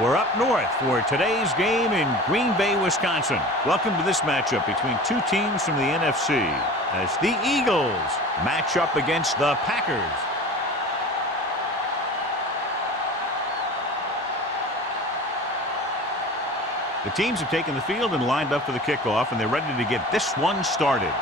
We're up north for today's game in Green Bay, Wisconsin. Welcome to this matchup between two teams from the NFC as the Eagles match up against the Packers. The teams have taken the field and lined up for the kickoff, and they're ready to get this one started.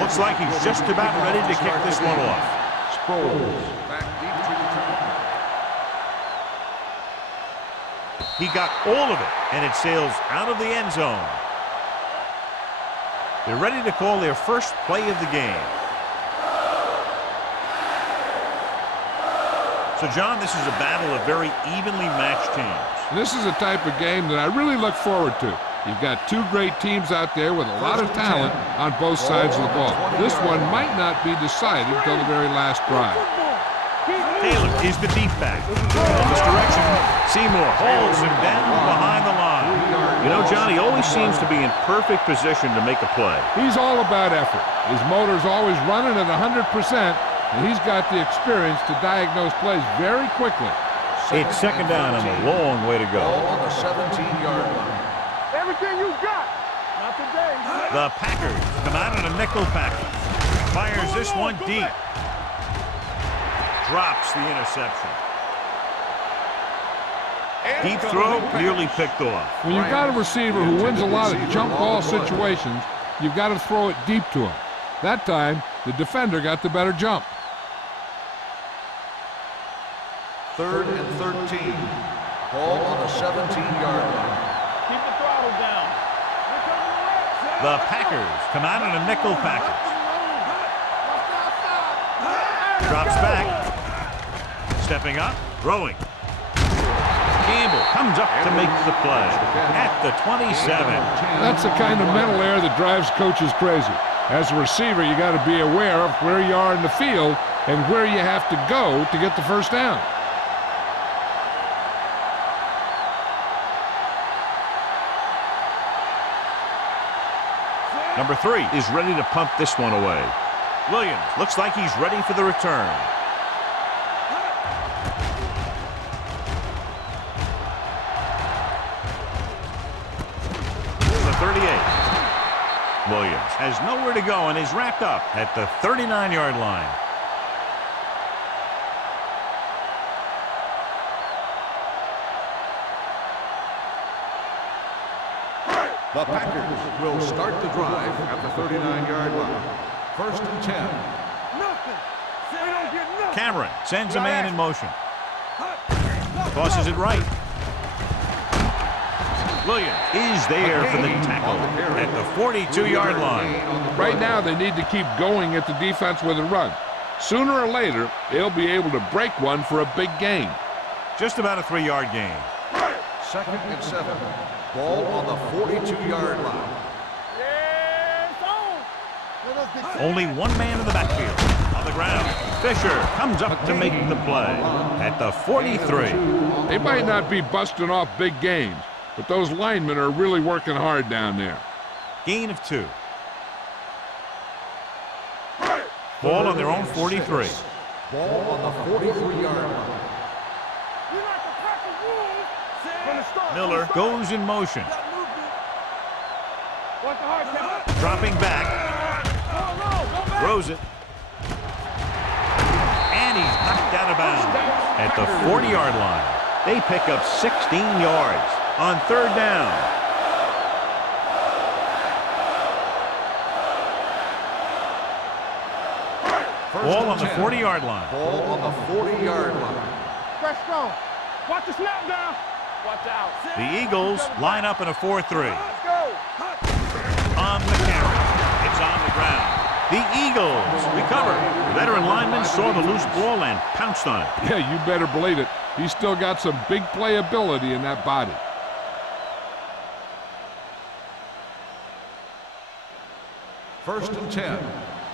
Looks like he's just about ready to kick this one off. Back deep to return. He got all of it, and it sails out of the end zone. They're ready to call their first play of the game. So, John, this is a battle of very evenly matched teams. This is a type of game that I really look forward to. You've got two great teams out there with a lot of talent on both sides of the ball. This one might not be decided until the very last drive. Taylor is the deep back. In this direction, Seymour holds him down behind the line. You know, John, he always seems to be in perfect position to make a play. He's all about effort. His motor's always running at 100%, and he's got the experience to diagnose plays very quickly. It's second down and a long way to go. Ball on the 17-yard line. Everything you got. Not today. The Packers come out in a nickel package. Fires this one deep. Drops the interception. Deep throw, nearly picked off. When you've got a receiver who wins a lot of jump ball situations, you've got to throw it deep to him. That time, the defender got the better jump. 3rd and 13. Ball on the 17-yard line. Keep the throttle down. The Packers come out in a nickel package. Drops back. Stepping up, throwing. Campbell comes up to make the play at the 27. That's the kind of mental error that drives coaches crazy. As a receiver, you got to be aware of where you are in the field and where you have to go to get the first down. Number 3 is ready to pump this one away. Williams looks like he's ready for the return. The 38. Williams has nowhere to go and is wrapped up at the 39-yard line. The Packers will start the drive at the 39-yard line. 1st and 10. Nothing. We don't get nothing. Cameron sends a man in motion. Tosses it right. Williams is there for the tackle at the 42-yard line. Right now, they need to keep going at the defense with a run. Sooner or later, they'll be able to break one for a big gain. Just about a 3-yard gain. 2nd and 7. Ball on the 42-yard line. Only one man in the backfield. On the ground, Fisher comes up to make the play at the 43. They might not be busting off big gains, but those linemen are really working hard down there. Gain of 2. Ball on their own 43. Ball on the 43-yard line. Miller goes in motion. Dropping back. Throws it. And he's knocked out of bounds at the 40-yard line. They pick up 16 yards on 3rd down. Ball on the 40-yard line. Ball on the 40-yard line. Fresh throw. Watch the snap down. Watch out. The Eagles line up in a 4-3. Let's go. On the carry. It's on the ground. The Eagles recover. The veteran lineman saw the loose ball and pounced on it. Yeah, you better believe it. He's still got some big playability in that body. 1st and 10.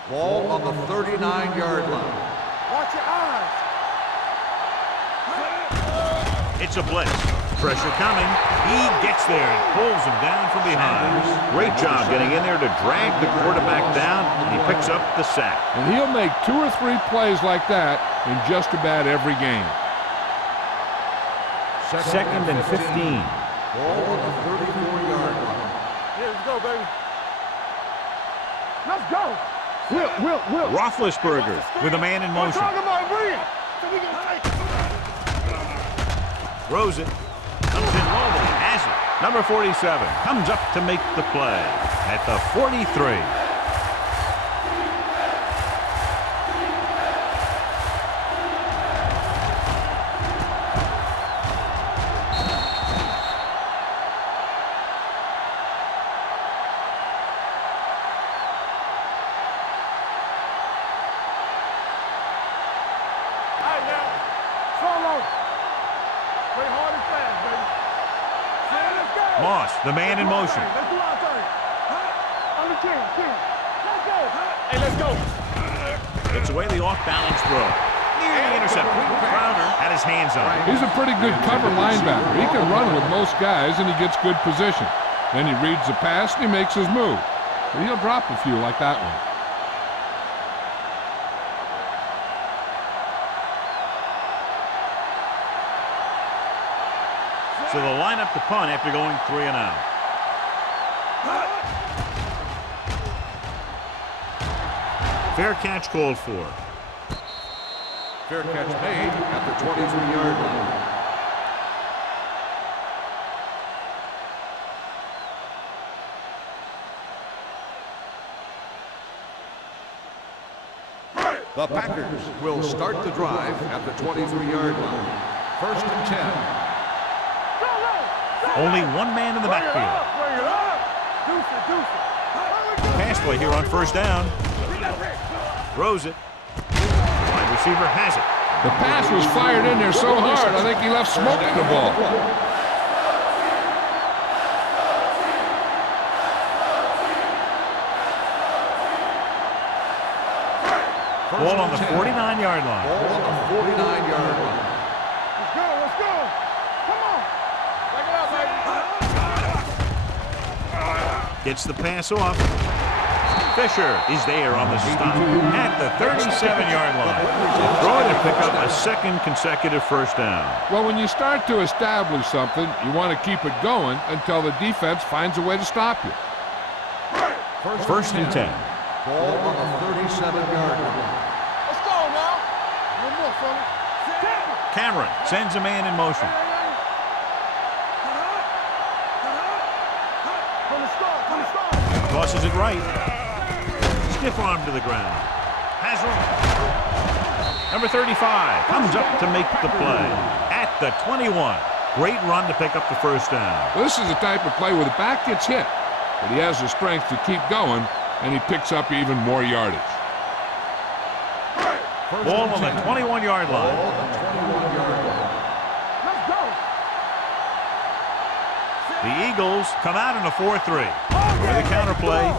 Ball on the 39-yard line. Watch your eyes. It's a blitz. Pressure coming. He gets there and pulls him down from behind. Great job getting in there to drag the quarterback down, and he picks up the sack. And he'll make 2 or 3 plays like that in just about every game. Second and 15. Ball on the 34-yard line. Yeah, let's go, baby. Let's go. Will. Roethlisberger with a man in motion. Talk about bring. So we gonna take it. Throws it. Comes in low, but he has it. Number 47 comes up to make the play at the 43. Moss, the man in motion. Let's do our thing. Under 10. Let's go. Hey, let's go. Gets away the off-balance throw. Nearly intercepted. Crowder had his hands on it. He's a pretty good cover linebacker. He can run with most guys, and he gets good position. Then he reads the pass, and he makes his move. But he'll drop a few like that one. So they'll line up the punt after going 3 and out. Fair catch called for. Fair catch made at the 23-yard line. The Packers will start the drive at the 23-yard line. 1st and 10. Only one man in the backfield. Pass play here on 1st down. Throws it. Wide receiver has it. The pass was fired in there so hard, I think he left smoke in the ball. Ball on the 49-yard line. Ball on the 49-yard line. Let's go. Come on. Back it up, baby. Gets the pass off. Fisher is there on the stop at the 37-yard line. Throwing to pick up a 2nd consecutive 1st down. Well, when you start to establish something, you want to keep it going until the defense finds a way to stop you. 1st and 10. Ball on the 37-yard line. Let's go now. One more, fella. Cameron sends a man in motion. From the start. Tosses it right. Stiff arm to the ground. Has room. Number 35 comes up to make the play at the 21. Great run to pick up the 1st down. Well, this is the type of play where the back gets hit, but he has the strength to keep going, and he picks up even more yardage. Ball on the 21-yard line. Let's go. The Eagles come out in a 4-3. For the counter play,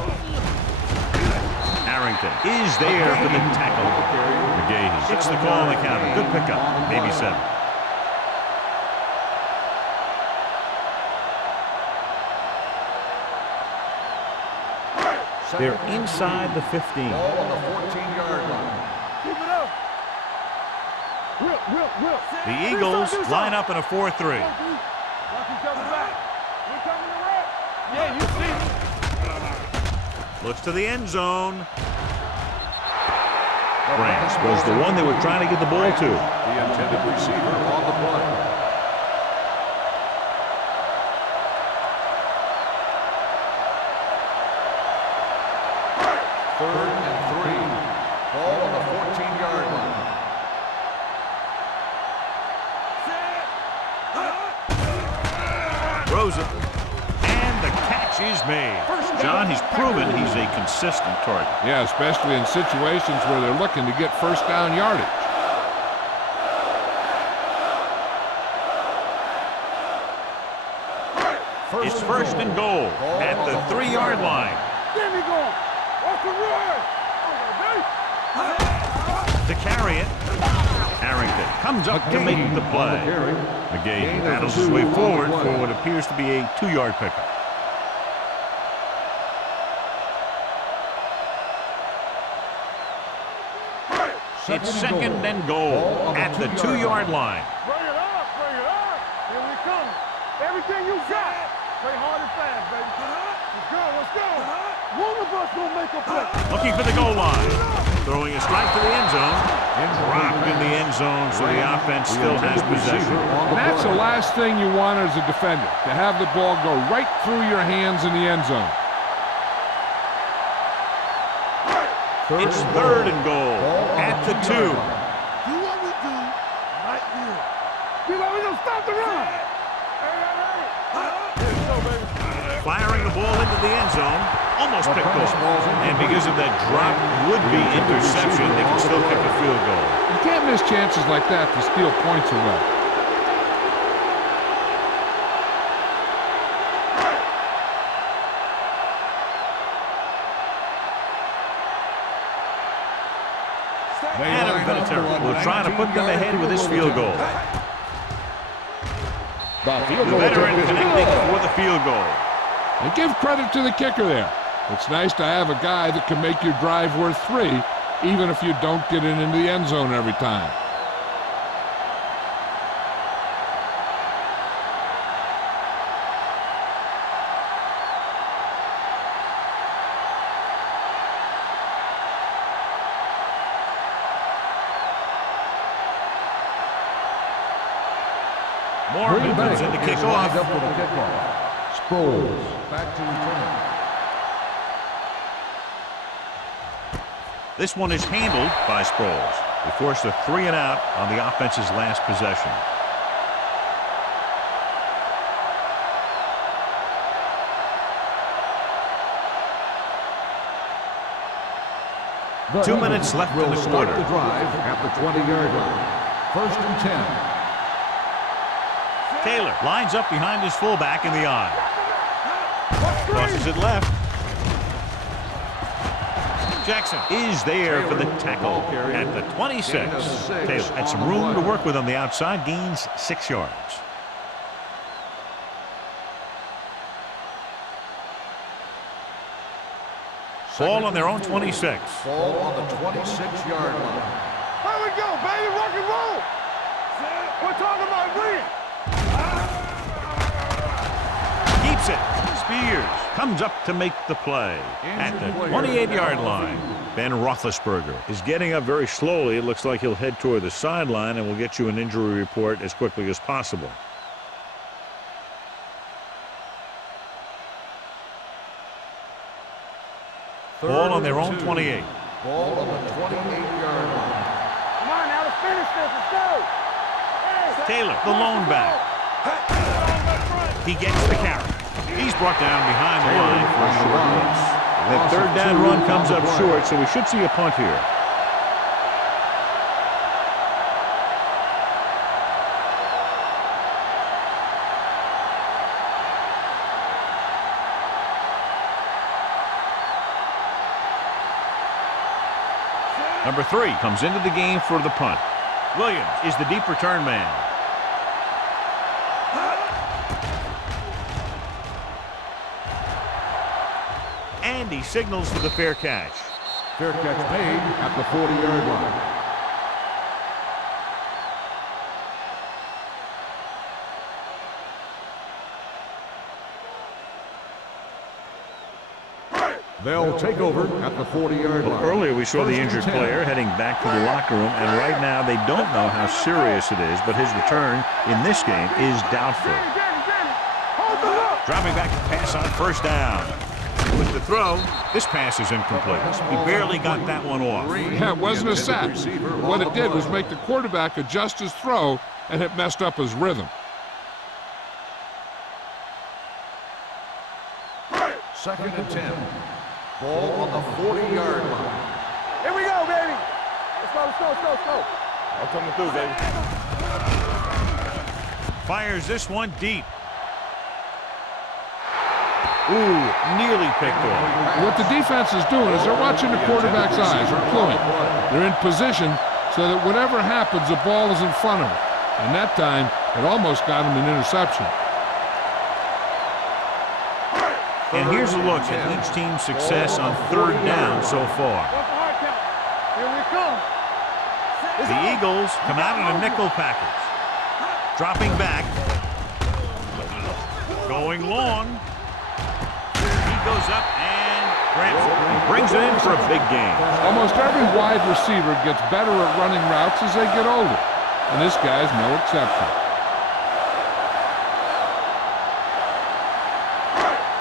Harrington is there for the tackle. McGahee gets the call on the counter. Good pickup. Maybe 7. They're inside the 15. Ball on the 14-yard line. Keep it up. Will. The Eagles line up in a 4-3. Watch each other back. We coming to wrap. Yeah, you see. Looks to the end zone. Branch was the one they were trying to get the ball to. The intended receiver on the play. Third and 3. Ball on the 14-yard line. Throws it. And the catch is made. John, he's proven he's a consistent target. Yeah, especially in situations where they're looking to get 1st down yardage. It's 1st and goal at the 3-yard line. There we go. Off the run. To carry it, Harrington comes up to make the play. McGahee battles his way forward for what appears to be a 2-yard pickup. It's second and goal at the 2-yard line. Bring it up, bring it up. Here we come. Everything you got. Play hard and fast, baby. Let's go, let's go. One of us gonna make a play. Looking for the goal line. Throwing a strike to the end zone. Dropped in the end zone, so the offense still has possession. And that's the last thing you want as a defender, to have the ball go right through your hands in the end zone. It's third and goal at the 2. Do what we do right here. Do what we do. Stop the run. Let's go, baby. Firing the ball into the end zone. Almost picked off. And because of that drop would-be interception, they can still kick a field goal. You can't miss chances like that to steal points away. Adam Vinatieri will try to put them ahead with this field goal. The veteran connecting for the field goal. And give credit to the kicker there. It's nice to have a guy that can make your drive worth 3, even if you don't get it into the end zone every time. More movements in the kickoff. Sproles back to return. This one is handled by Sproles. He forced a 3 and out on the offense's last possession. The 2 minutes left in the start quarter. the drive at the 20-yard line. First and 10. Taylor lines up behind his fullback in the I. Crosses it left. Jackson is there for the tackle at the 26. Taylor had some room to work with on the outside, gains 6 yards. Ball on their own 26. Ball on the 26-yard line. Here we go, baby. Rock and roll. We're talking about winning. Keeps it. Spears comes up to make the play at the 28-yard line. Ben Roethlisberger is getting up very slowly. It looks like he'll head toward the sideline, and we'll get you an injury report as quickly as possible. Ball on their own 28. Ball on the 28-yard line. Come on, now let's finish this. Let's go. Hey, Taylor, the lone back. He gets the carry. He's brought down behind the line for a short loss. That third down run comes up short, so we should see a punt here. Number 3 comes into the game for the punt. Williams is the deep return man. And he signals for the fair catch. Fair catch made at the 40-yard line. They'll take over at the 40-yard line. Earlier we saw the injured player heading back to the locker room, and right now they don't know how serious it is, but his return in this game is doubtful. Dropping back to pass on first down. With the throw, this pass is incomplete. He barely got that one off. Yeah, it wasn't a sack. What it did was make the quarterback adjust his throw, and it messed up his rhythm. Second and 10. Ball on the 40-yard line. Here we go, baby. Let's go, let's go, let's go, let's go. I'm coming through, baby. Fires this one deep. Ooh, nearly picked off. What the defense is doing is they're watching the quarterback's eyes, or cluing. They're in position so so that whatever happens, the ball is in front of him. And that time, it almost got him an interception. And here's a look at each team's success on third down so far. Here we come. The Eagles come out in a nickel package. Dropping back. Going long. He goes up and grabs it. Brings it in for a big gain. Almost every wide receiver gets better at running routes as they get older. And this guy's no exception.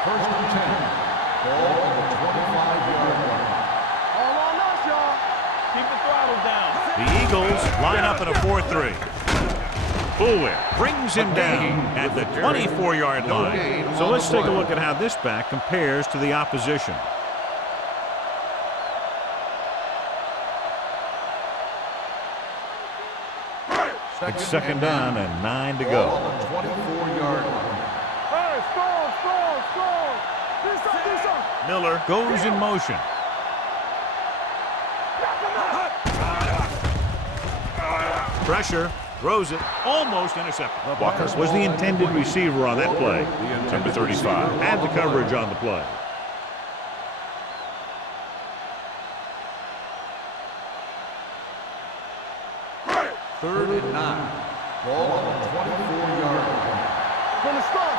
First and 10. Ball on the 25-yard line. All on us, y'all. Keep the throttle down. The Eagles line up in a 4-3. Fulware brings him down at the 24-yard line. So let's take a look at how this back compares to the opposition. It's second down and 9 to go. On the 24-yard line. Hey, score. Do something. Miller goes in motion. Pressure, throws it, almost intercepted. Walker was the intended receiver on that play. Number 35 had the coverage on the play. Third and 9. Ball on the 24-yard line. From the start.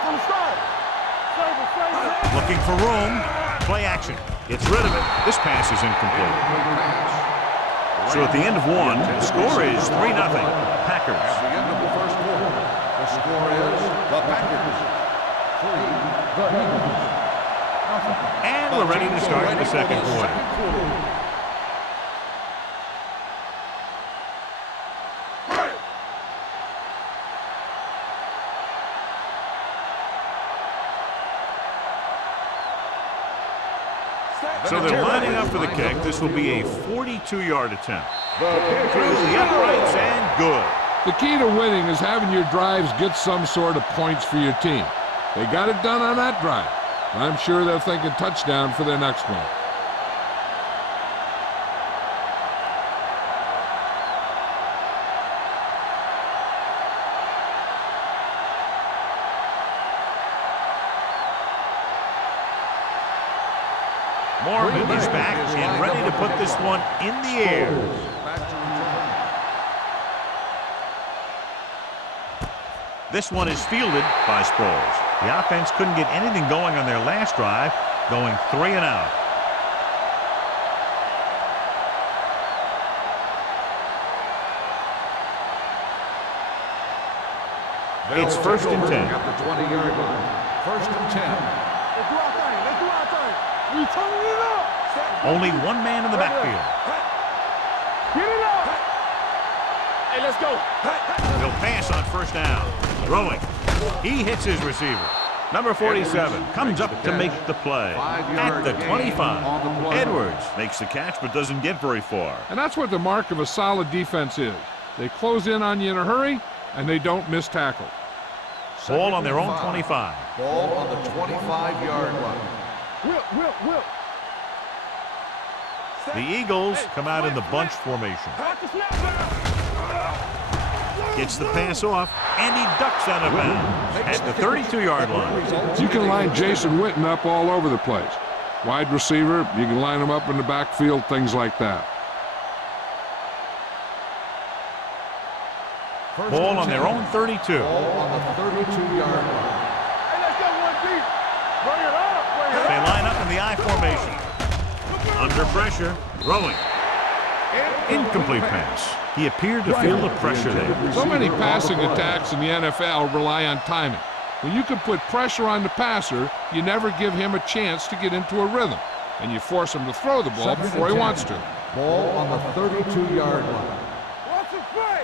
Save it. Looking for room. Play action. Gets rid of it. This pass is incomplete. So at the end of one, the score is 3-0. Packers. At the end of the first quarter, the score is the Packers 3, the Eagles nothing. And we're ready to start the second quarter. So they're lining up for the kick. This will be a 42-yard attempt. Through the uprights and good. The key to winning is having your drives get some sort of points for your team. They got it done on that drive. I'm sure they're thinking touchdown for their next one. Morgan is back and ready to put this one in the air. This one is fielded by Sproles. The offense couldn't get anything going on their last drive, going 3 and out. It's first and 10. At the 20-yard line. First and 10. Let's do our thing. We turning it up. Only one man in the backfield. Get it up. Hey, let's go. He'll pass on first down. Throwing. He hits his receiver. Number 47 comes up to make the play. At the 25, Edwards makes the catch but doesn't get very far. And that's what the mark of a solid defense is. They close in on you in a hurry, and they don't miss tackle. Ball on their own 25. Ball on the 25-yard line. Whip. The Eagles come out in the bunch formation. Gets the pass off, and he ducks out of bounds at the 32-yard line. You can line Jason Witten up all over the place. Wide receiver, you can line him up in the backfield, things like that. Ball on their own 32. Ball on the 32-yard line. Hey, let's get one deep. Bring it up. They line up in the I formation. Under pressure, throwing. Incomplete pass. He appeared to feel the pressure there. So many passing attacks in the NFL rely on timing. When you can put pressure on the passer, you never give him a chance to get into a rhythm, and you force him to throw the ball before he wants to. Ball on the 32-yard line. What's the play?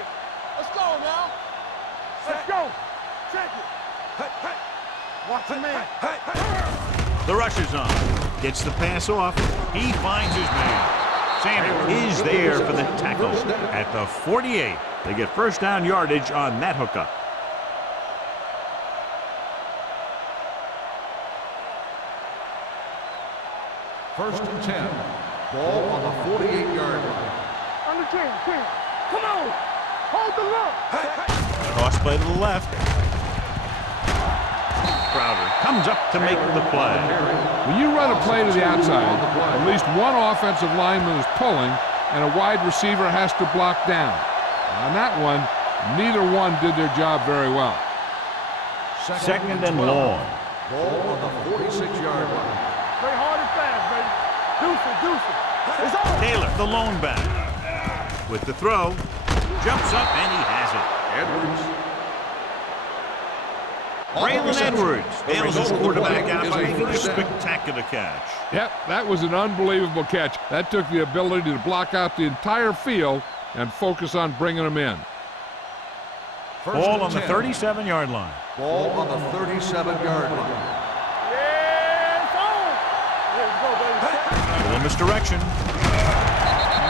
Let's go now. Let's go. Check it. Watch the man. The rush is on. Gets the pass off. He finds his man. Sanders is there for the tackle at the 48. They get first down yardage on that hookup. First and 10. Ball on the 48-yard line. On the 10. Come on. Hold the look. Cross play to the left. Crowder comes up to make the play. When you run a play to the outside, at least one offensive lineman is pulling, and a wide receiver has to block down. On that one, neither one did their job very well. Second and long. Ball on the 46-yard line. Play hard and fast, baby. Deuce it. It's over. Taylor, the lone back. With the throw, jumps up and he has it. Edwards. Braylon Edwards bails his quarterback out by making a spectacular catch. Yep, that was an unbelievable catch. That took the ability to block out the entire field and focus on bringing them in. Ball on the 37-yard line. Ball on the 37-yard line. Yeah, it's on. Let's go, baby. Little misdirection.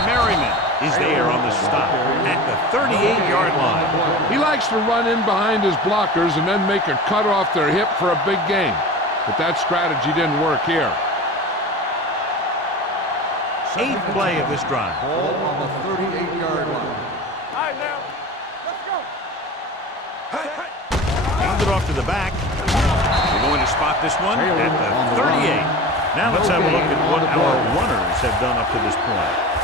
Merriman is there on the stop at the 38-yard line. He likes to run in behind his blockers and then make a cut off their hip for a big gain. But that strategy didn't work here. Eighth play of this drive. Ball on the 38-yard line. All right, now. Let's go. Hand it off to the back. We're going to spot this one at the 38. Now let's have a look at what our runners have done up to this point.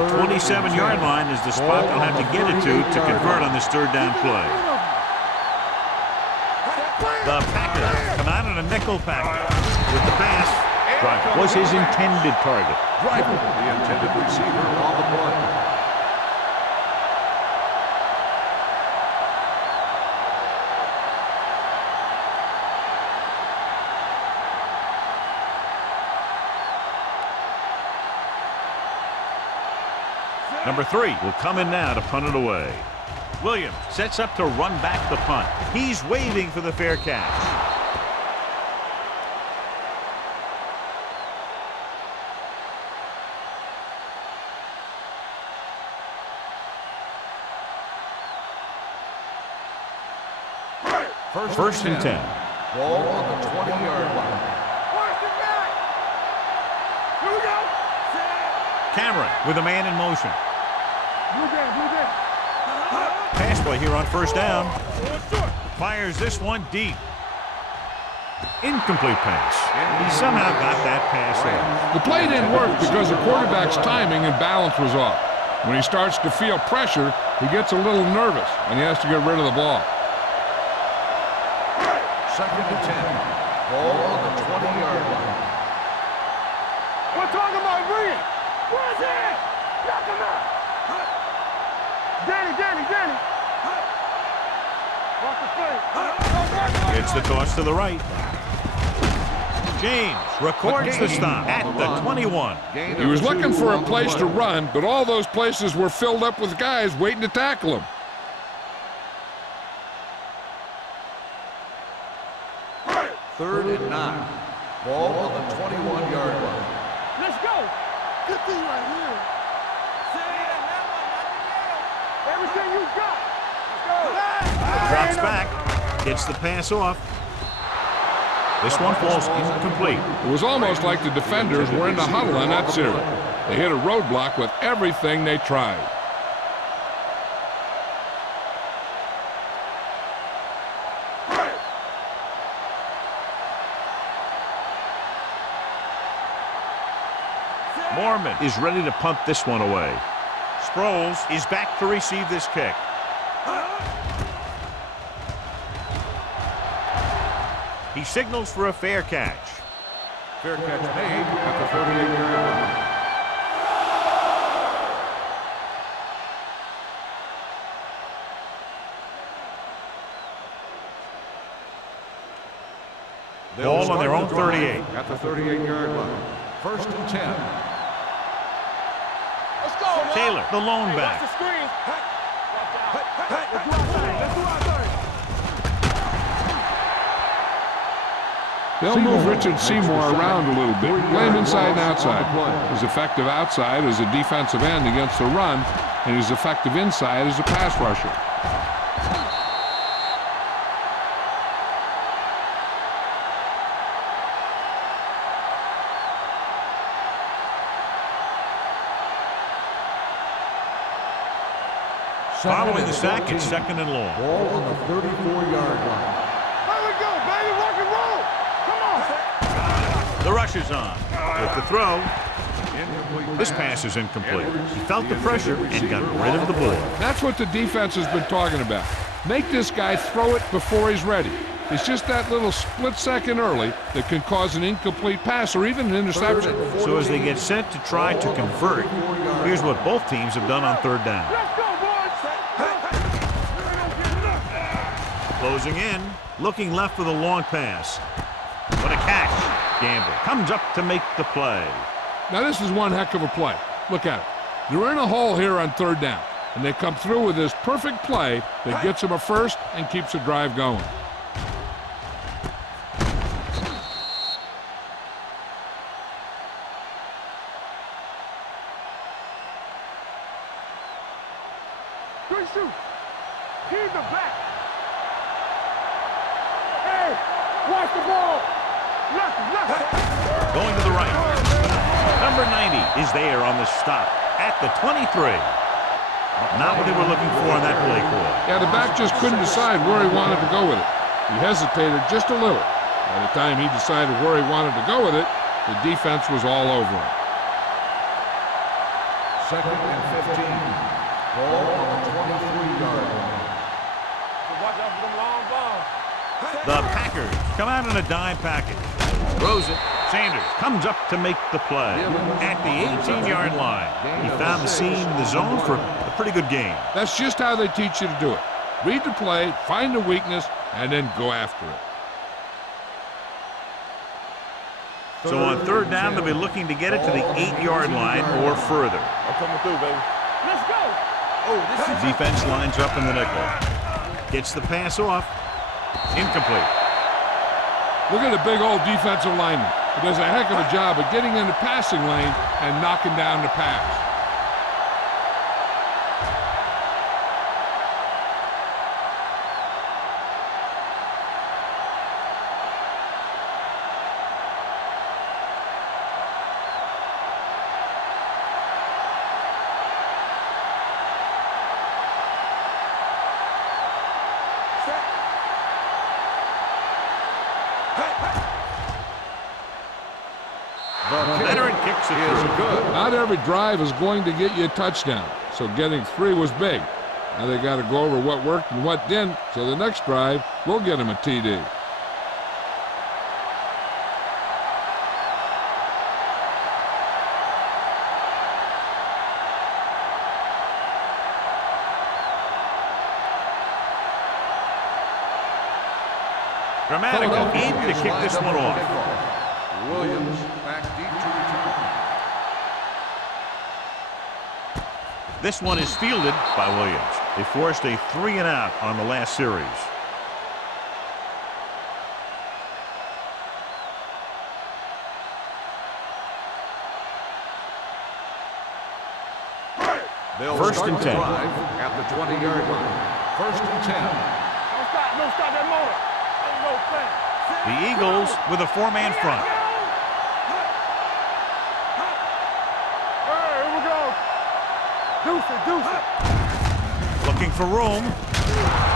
27-yard line is the spot they'll have to get it to convert on this third down play. The Packers come out in a nickel package with the pass. Driver was his intended target. Driver, the intended receiver on the play. Number 3 will come in now to punt it away. Williams sets up to run back the punt. He's waiting for the fair catch. First and 10. Ball on the 20-yard line. First and 9. Here we go. Cameron with a man in motion. Blue down. Pass play here on first down. Fires this one deep. Incomplete pass. He somehow got that pass in. The play didn't work because the quarterback's timing and balance was off. When he starts to feel pressure, he gets a little nervous, and he has to get rid of the ball. Second and 10. Ball on the 20-yard line. We're talking about Reed. Where's it? Knock him out. Danny. Watch the play. It's the toss to the right. James records the stop at the 21. He was looking for a place to run, but all those places were filled up with guys waiting to tackle him. Third and 9. Ball on the 21-yard line. Let's go. Good thing right here. Everything you got. Let's go. Drops back. Gets the pass off. This one falls incomplete. It was almost like the defenders were in the huddle on that series. They hit a roadblock with everything they tried. Mormon is ready to punt this one away. Sproles is back to receive this kick. He signals for a fair catch. Fair catch made at the 38-yard line. Ball on their own 38. At the 38-yard line. First and 10. Let's go, man. Taylor, the lone Watch the back. screen. Let's do our thing. They'll move Richard Seymour around a little bit, play him inside and outside. He's effective outside as a defensive end against the run, and he's effective inside as a pass rusher. Following the sack, it's 2nd and long. Ball on the 34-yard line. There we go, baby. Rock and roll. Come on. The rush is on. With the throw. This pass is incomplete. He felt the pressure and got rid of the ball. That's what the defense has been talking about. Make this guy throw it before he's ready. It's just that little split second early that can cause an incomplete pass or even an interception. So as they get set to try to convert, here's what both teams have done on 3rd down. Let's go, boys. Closing in, looking left for the long pass. What a catch. Gamble comes up to make the play. Now this is one heck of a play. Look at it. They're in a hole here on 3rd down, and they come through with this perfect play that gets them a first and keeps the drive going. Good shoot. Keep the back. Hey, watch the ball. Left. Going to the right. Number 90 is there on the stop at the 23. Not what they were looking for on that play call. Yeah, the back just couldn't decide where he wanted to go with it. He hesitated just a little. By the time he decided where he wanted to go with it, the defense was all over him. 2nd and 15. Ball on the 23-yard line. Watch out for them long balls. The Packers come out in a dime package. Throws it. Sanders comes up to make the play at the 18-yard line. He found the seam in the zone for a pretty good game. That's just how they teach you to do it. Read the play, find the weakness, and then go after it. So on 3rd down, they'll be looking to get it to the 8-yard line or further. I'm coming through, baby. Let's go. The defense lines up in the nickel. Gets the pass off. Incomplete. Look at the big old defensive lineman. He does a heck of a job of getting in the passing lane and knocking down the pass. Veteran kicks it through. Good. Not every drive is going to get you a touchdown, so getting 3 was big. Now they got to go over what worked and what didn't, so the next drive will get them a TD. Grammatical in to kick this one off. Williams back deep to return. This one is fielded by Williams. They forced a 3-and-out on the last series. They'll 1st start and the 10. drive at the 20-yard line. 1st and 10. Don't stop that motor. Ain't no thing. The Eagles with a 4-man front. Hey, here we go. Deuce it. Looking for room.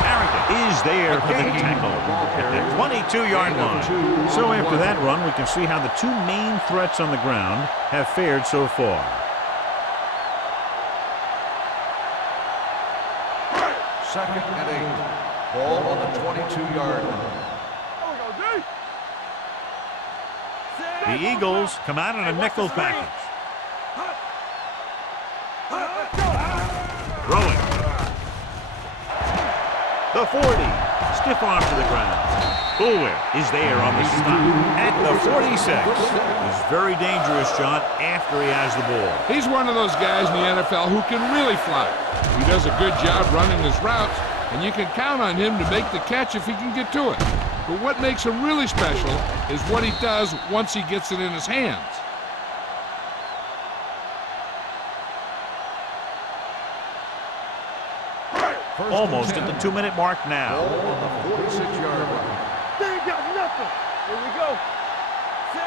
Harrington is there for the tackle at the 22-yard line. So after that run, we can see how the 2 main threats on the ground have fared so far. Second and 8. Ball on the 22-yard line. The Eagles come out in a nickel package. Throwing. The 40. Stiff arm to the ground. Boulware is there on the stop at the 46. He's very dangerous, John, after he has the ball. He's one of those guys in the NFL who can really fly. He does a good job running his routes, and you can count on him to make the catch if he can get to it. But what makes him really special is what he does once he gets it in his hands. Almost at the 2-minute mark now. Ball on the 46-yard line. They ain't got nothing. Here we go.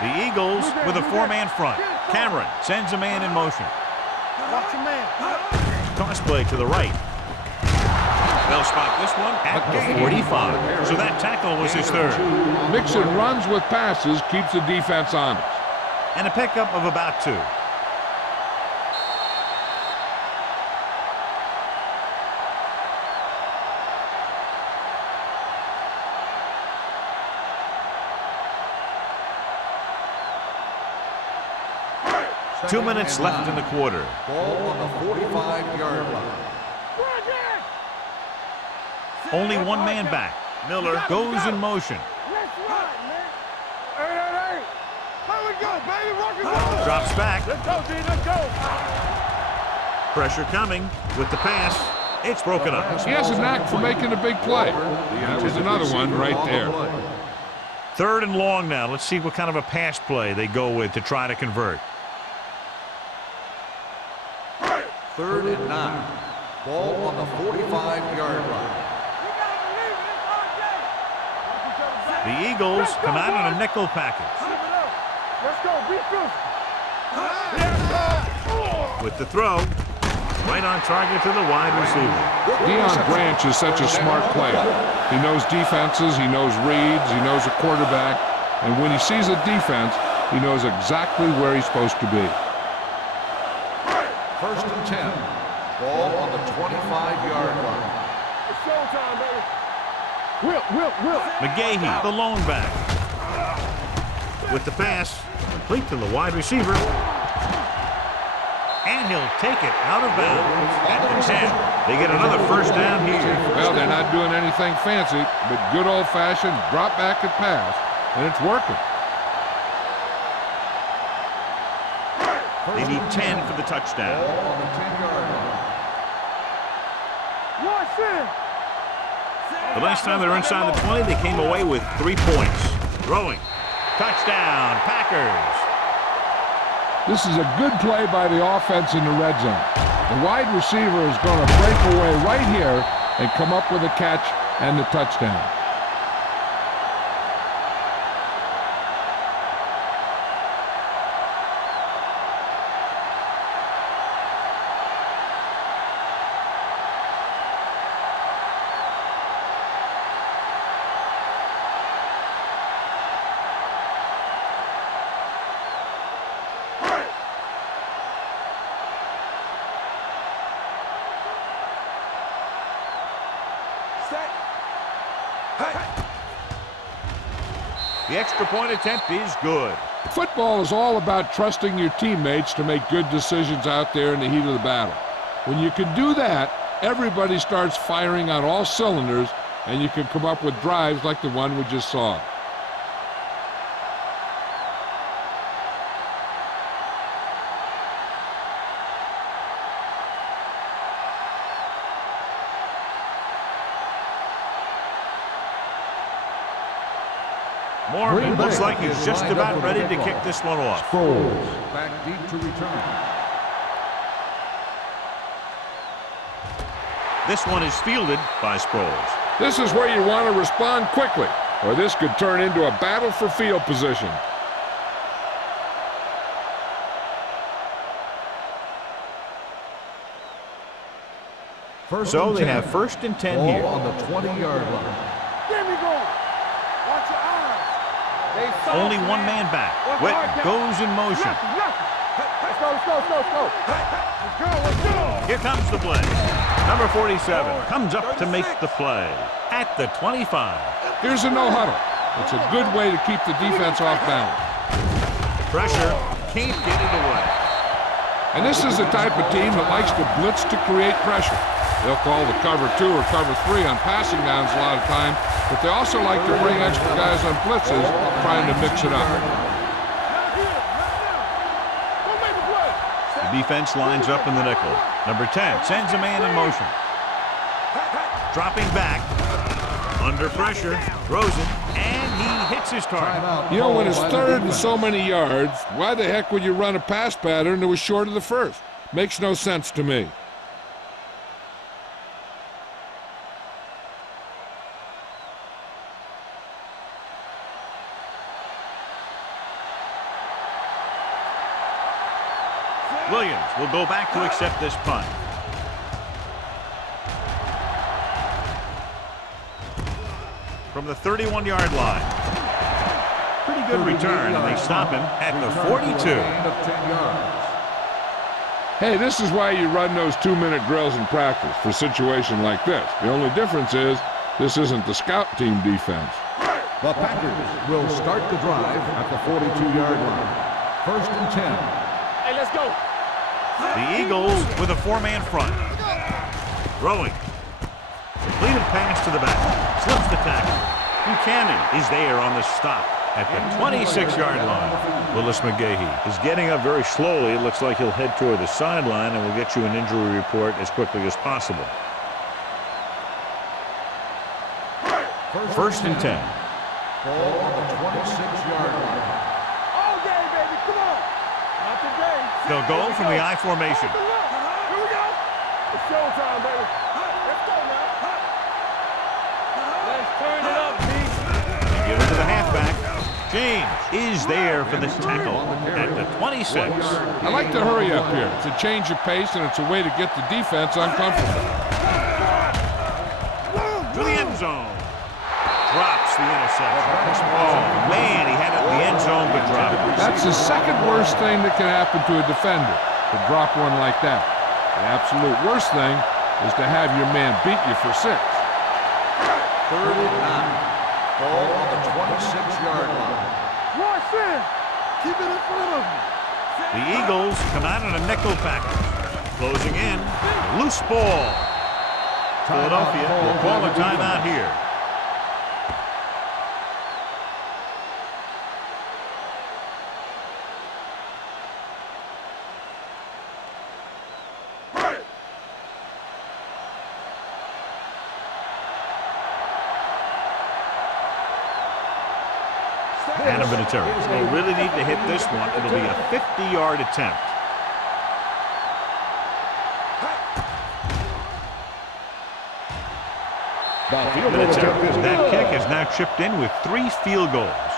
The Eagles with a 4-man front. Cameron sends a man in motion. Watch your man. Toss play to the right. They'll spot this one at the 45. So that tackle was his third. Mixing runs with passes keeps the defense honest. And a pickup of about 2. Two minutes left in the quarter. Ball on the 45-yard line. Only one man back. Miller goes in motion. Let's ride, man. Hey. Here we go, baby. Rock and roll. Drops back. Let's go, D. Let's go. Pressure coming with the pass. It's broken up. He has a knack for making a big play. That was another one right there. 3rd and long now. Let's see what kind of a pass play they go with to try to convert. 3rd and 9. Ball on the 45-yard line. The Eagles come out in a nickel package. Let's go. Be good. With the throw, right on target to the wide receiver. Deion Branch is such a smart player. He knows defenses, he knows reads, he knows a quarterback, and when he sees a defense, he knows exactly where he's supposed to be. 1st and 10. Ball on the 25-yard line. It's showtime, baby. Whip. McGahee, the lone back. With the pass, complete to the wide receiver. And he'll take it out of bounds at the 10. They get another first down here. Well, they're not doing anything fancy, but good old-fashioned drop back and pass, and it's working. They need 10 for the touchdown. Ball on the 10-yard line. Watch it. The last time they were inside the 20, they came away with 3 points. Throwing. Touchdown, Packers. This is a good play by the offense in the red zone. The wide receiver is going to break away right here and come up with a catch and the touchdown. The extra point attempt is good. Football is all about trusting your teammates to make good decisions out there in the heat of the battle. When you can do that, everybody starts firing on all cylinders, and you can come up with drives like the one we just saw. Morgan looks like he's just about ready to kick this one off. Back deep to return. This one is fielded by Sproles. This is where you want to respond quickly, or this could turn into a battle for field position. So they have 1st and 10 Ball here. on the 20-yard line. There we go. Watch your eyes. Only one man back. Witten goes in motion. Let's go. Let's go. Here comes the play. Number 47 comes up to make the play at the 25. Here's a no-huddle. It's a good way to keep the defense off balance. Pressure, can't get it away. And this is the type of team that likes to blitz to create pressure. They'll call the cover 2 or cover 3 on passing downs a lot of time, but they also like to bring extra guys on blitzes, trying to mix it up. The defense lines up in the nickel. Number 10 sends a man in motion. Dropping back, under pressure, throws it, and he hits his target. You know, when it's 3rd and so many yards, why the heck would you run a pass pattern that was short of the first? Makes no sense to me. Williams will go back to accept this punt. the 31-yard line. Pretty good return, and they stop him at the 42. Hey, this is why you run those 2-minute drills in practice for a situation like this. The only difference is this isn't the scout team defense. The Packers will start the drive at the 42-yard line. 1st and 10. Hey, let's go. The Eagles with a 4-man front. Throwing. Completed pass to the back. Slips the tackle. Buchanan is there on the stop at the 26-yard line. Willis McGahee is getting up very slowly. It looks like he'll head toward the sideline, and we'll get you an injury report as quickly as possible. 1st and 10. Ball on the 26-yard line. All day, baby. Come on. Not today. They'll go from the I formation. Here we go. It's showtime, baby. Let's go now. Let's turn it up, B. Give it to the halfback. James is there for the tackle at the 26. I like to hurry up here. It's a change of pace, and it's a way to get the defense uncomfortable. To the end zone. Drops the interception. Oh, man, he had it in the end zone, but dropped it. That's the second worst thing that can happen to a defender, to drop one like that. The absolute worst thing is to have your man beat you for 6. 3rd and 9. Ball on the 26-yard line. Rush in. Keep it in front of me. The Eagles come out in a nickel package. Closing in. Loose ball. Philadelphia will call a timeout here. Adam Vinatieri will really need to hit this one. It'll be a 50-yard attempt. Vinatieri, that kick is now chipped in with 3 field goals.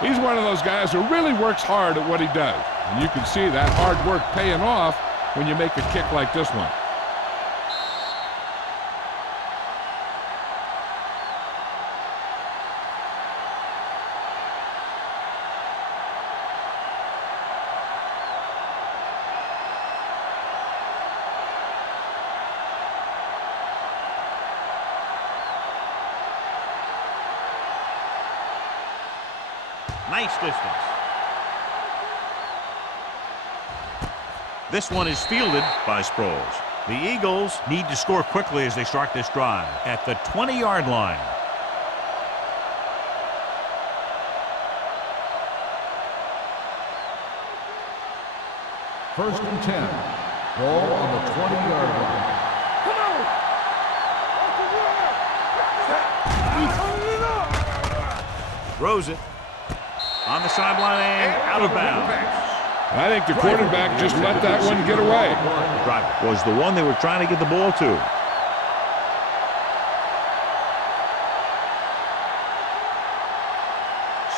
He's one of those guys who really works hard at what he does. And you can see that hard work paying off when you make a kick like this one. Nice distance. This one is fielded by Sproles. The Eagles need to score quickly as they start this drive at the 20-yard line. First and 10. Ball on the 20-yard line. Come on. Throws it. On the sideline and out of bounds. I think the quarterback just let that one get away. The drive was the one they were trying to get the ball to.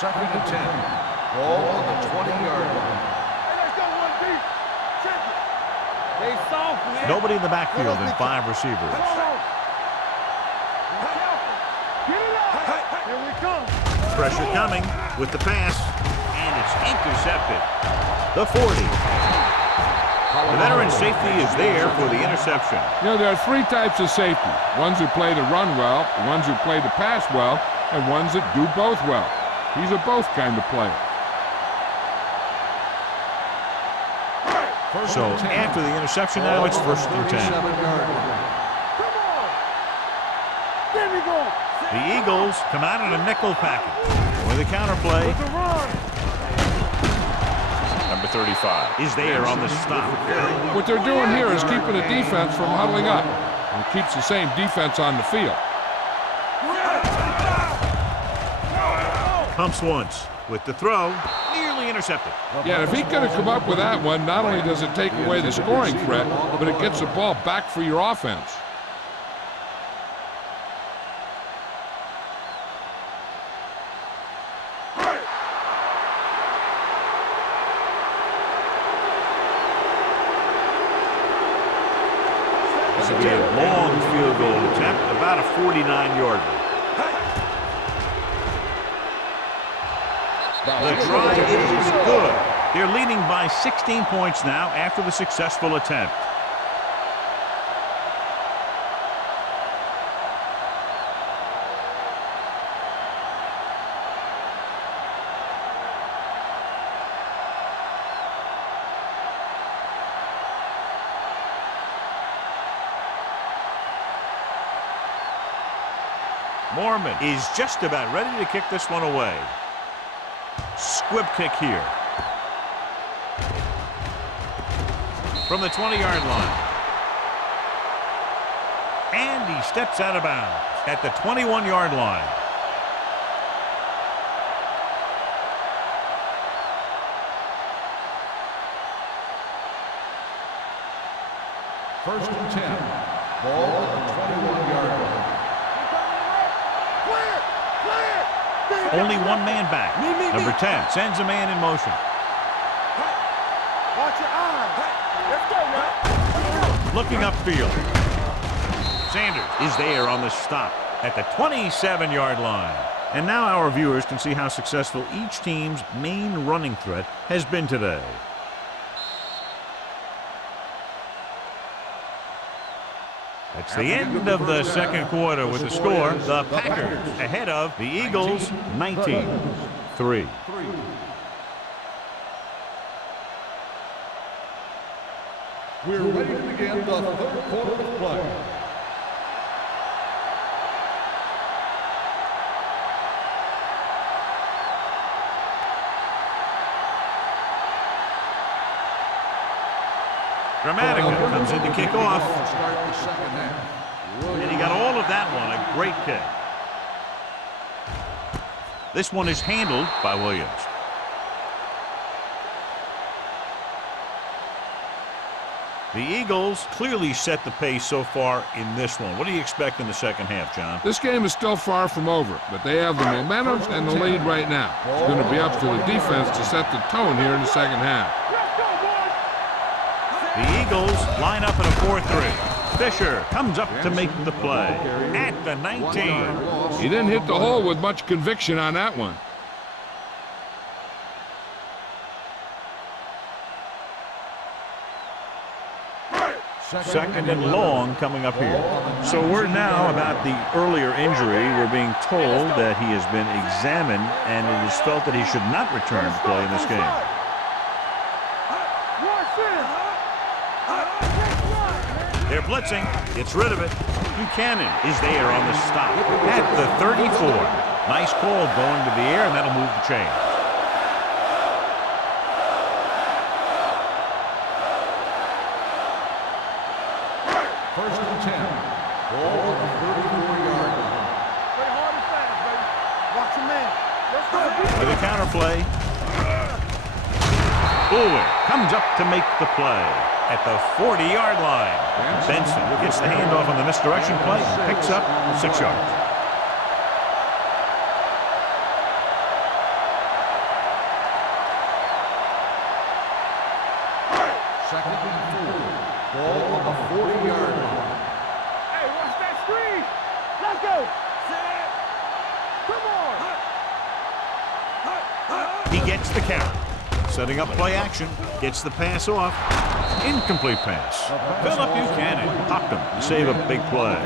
Second and 10. Ball on the 20-yard line. Hey, let's go one deep. Check it. They soft, man. Nobody in the backfield and 5 receivers. Come on. Be careful. Get it out. Here we come. Pressure coming with the pass, and it's intercepted. The 40. The veteran safety is there for the interception. You know, there are 3 types of safety. Ones who play to run well, ones who play to pass well, and ones that do both well. He's a both kind of player. So after the interception now, it's 1st and 10. Come on. There we go. The Eagles come out in a nickel package with a counterplay. It's a run. Number 35 Is there on the stop. What they're doing here is keeping the defense from huddling up. And it keeps the same defense on the field. Pumps once with the throw, nearly intercepted. Yeah, and if he could have come up with that one, not only does it take away the scoring threat, but it gets the ball back for your offense. This will be a long field goal attempt, about a 49-yarder. The try is good. They're leading by 16 points now after the successful attempt. Mormon is just about ready to kick this one away. Squib kick here. From the 20-yard line. And he steps out of bounds at the 21-yard line. First and 10. Ball at the 21-yard line. Only one man back. Number 10 sends a man in motion. Watch your eyes. Let's go now. Looking upfield. Sanders is there on the stop at the 27-yard line. And now our viewers can see how successful each team's main running threat has been today. It's the end of the second quarter with the score. The Packers ahead of the Eagles 19-3. We're ready to begin the third quarter of play. Dramatica comes in to kick off. Start the second half. And he got all of that one. A great kick. This one is handled by Williams. The Eagles clearly set the pace so far in this one. What do you expect in the second half, John? This game is still far from over, but they have the momentum and the lead right now. It's going to be up to the defense to set the tone here in the second half. The Eagles line up in a 4-3. Fisher comes up to make the play at the 19. He didn't hit the hole with much conviction on that one. Second and long coming up here. So we're now about the earlier injury. We're being told that he has been examined and it is felt that he should not return to play in this game. They're blitzing. Gets rid of it. Buchanan is there on the stop at the 34. Nice call going to the air, and that'll move the chain. First and 10. Ball at the 34-yard line. Play hard and fast, baby. Watch your man. Let's go. With a counter play. Bowen comes up to make the play at the 40-yard line. Benson gets the handoff on the misdirection play and picks up 6 yards. Second and 4. Ball at the 40-yard line. Hey, watch that screen. Let's go. Come on. He gets the count. Setting up play action. Gets the pass off. Incomplete pass. Philip Buchanan popped him to save a big play.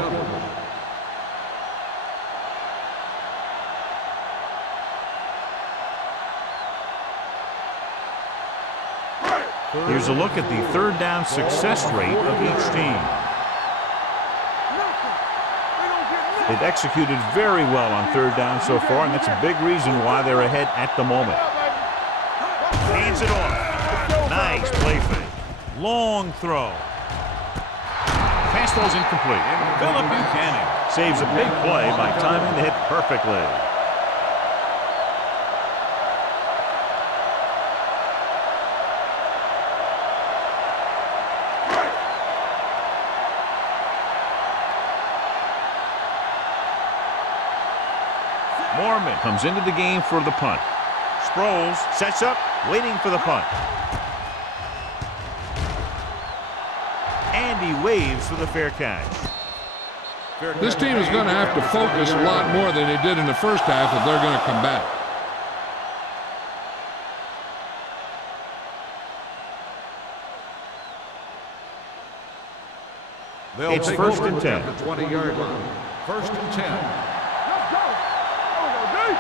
Here's a look at the third down success rate of each team. They've executed very well on third down so far, and that's a big reason why they're ahead at the moment. Hands it off. Nice play fake. Long throw. Pass ball's incomplete. Philip Buchanan saves a big play by timing the hit perfectly. Mormon comes into the game for the punt. Sproles sets up, waiting for the punt. And he waves for the fair catch. This team is going to have to focus a lot more than they did in the first half if they're going to come back. They'll It's take first over and 10. at the 20-yard line. First and 10. Let's go. There we go, D. All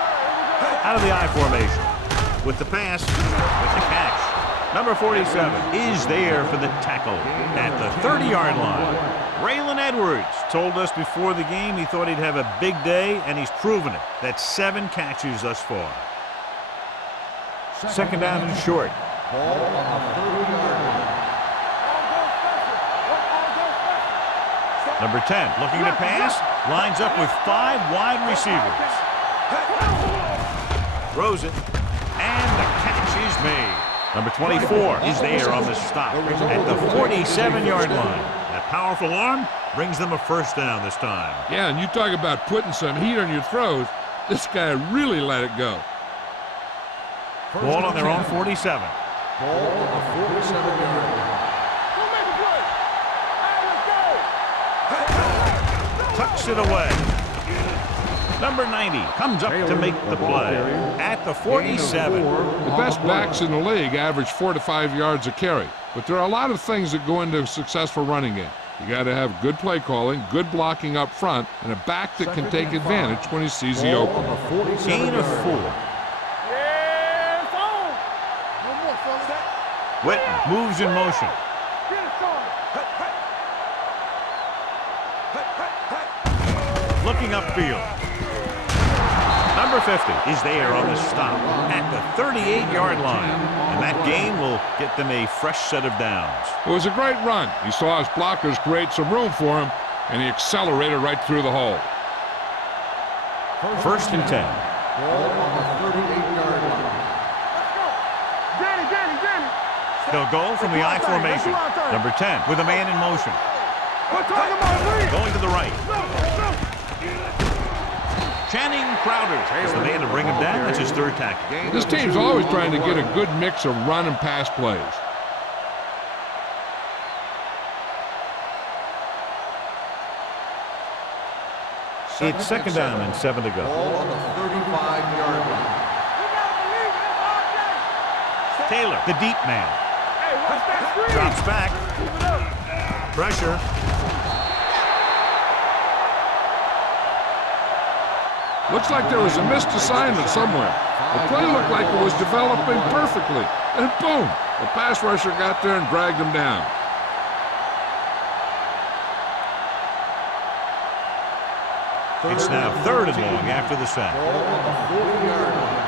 right, here we go. Out of the I formation. With the pass, with the catch. Number 47 is there for the tackle at the 30-yard line. Braylon Edwards told us before the game he thought he'd have a big day, and he's proven it. That's 7 catches thus far. Second down and short. Ball on the 30-yard line. Number 10 looking to pass, lines up with 5 wide receivers. Throws it, and the catch is made. Number 24 is there on the stop at the 47-yard line. That powerful arm brings them a first down this time. Yeah, and you talk about putting some heat on your throws. This guy really let it go. Ball on their own 47. Ball on the 47-yard line. Who made the play? Hey, let's go. Tucks it away. Number 90 comes up to make the play at the 47. The best backs in the league average 4 to 5 yards a carry. But there are a lot of things that go into a successful running game. You got to have good play calling, good blocking up front, and a back that can take advantage when he sees the open. Gain of 4. Yeah, it's on. No more, fellas. Witten moves in motion. Get it, Sean. Looking upfield. Number 50 is there on the stop at the 38-yard line. And that gain will get them a fresh set of downs. It was a great run. He saw his blockers create some room for him, and he accelerated right through the hole. First and 10. Ball on the 38-yard line. Let's go. Danny. They'll go from the I formation. Number 10 with a man in motion. We're talking about lead. Going to the right. Channing Crowder is the man to bring him down. That's his third tackle. This team's always trying to get a good mix of run and pass plays. It's second down and 7 to go. Ball on the 35-yard line. You gotta believe it. It's our day. Taylor, the deep man, Hey, watch that screen. drops back. Keep it up. Pressure. Looks like there was a missed assignment somewhere. The play looked like it was developing perfectly. And boom, the pass rusher got there and dragged him down. It's now third and long after the sack. Ball on the 40-yard line.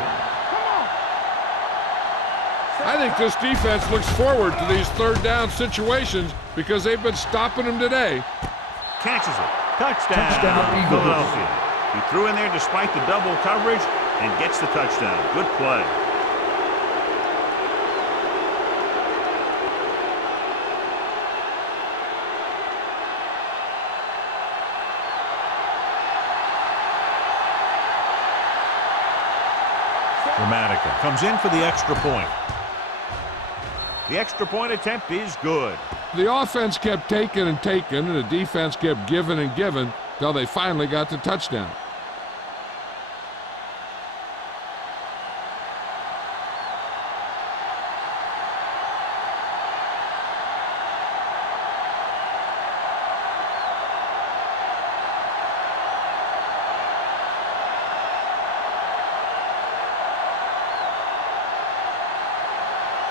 I think this defense looks forward to these third down situations because they've been stopping them today. Catches it. Touchdown, Philadelphia. He threw in there despite the double coverage and gets the touchdown. Good play. Dramatica comes in for the extra point. The extra point attempt is good. The offense kept taking and taking, and the defense kept giving and giving till they finally got the touchdown.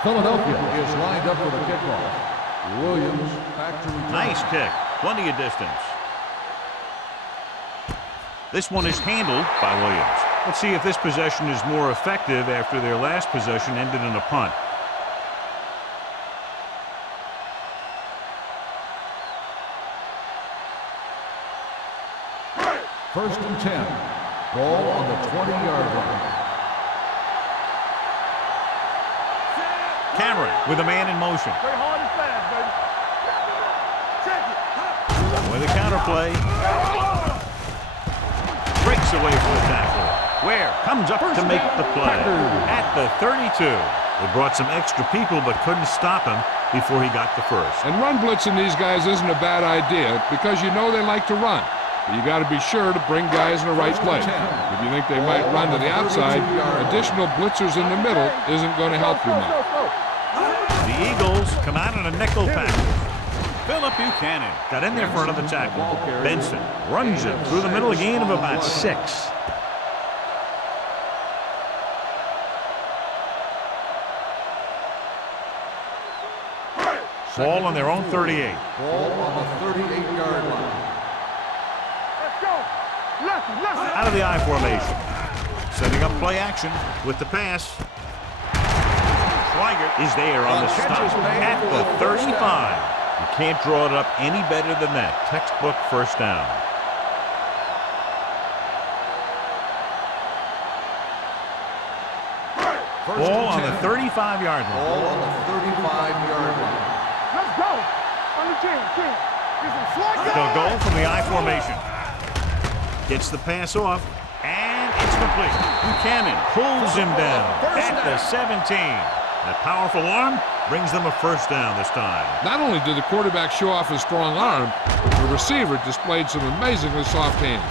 Philadelphia is lined up for the kickoff. Williams back to return. Nice kick. Plenty of distance. This one is handled by Williams. Let's see if this possession is more effective after their last possession ended in a punt. First and 10. Ball on the 20-yard line. Cameron with a man in motion. Play hard and fast, baby. Check it. With a counterplay. Breaks away from the tackle. Ware comes up to make the play at the 32. They brought some extra people but couldn't stop him before he got the first. And run blitzing these guys isn't a bad idea because you know they like to run. But you got to be sure to bring guys in the right place. If you think they might run to the outside, additional blitzers in the middle isn't going to help you much. The Eagles come out in a nickel package. Philip Buchanan got in there for another tackle. Benson runs it through the middle, a gain of about 6. Ball on their own 38. Ball on the 38-yard line. Let's go. Left. Out of the I formation. Setting up play action with the pass. Schweigert is there on the stop at the 35. You can't draw it up any better than that. Textbook first down. Ball on the 35-yard line. Ball on the 35-yard line. Let's go. On the team. Get some slack. They'll go from the I formation. Gets the pass off, and it's complete. Buchanan pulls him down at the 17. That powerful arm brings them a first down this time. Not only did the quarterback show off his strong arm, but the receiver displayed some amazingly soft hands.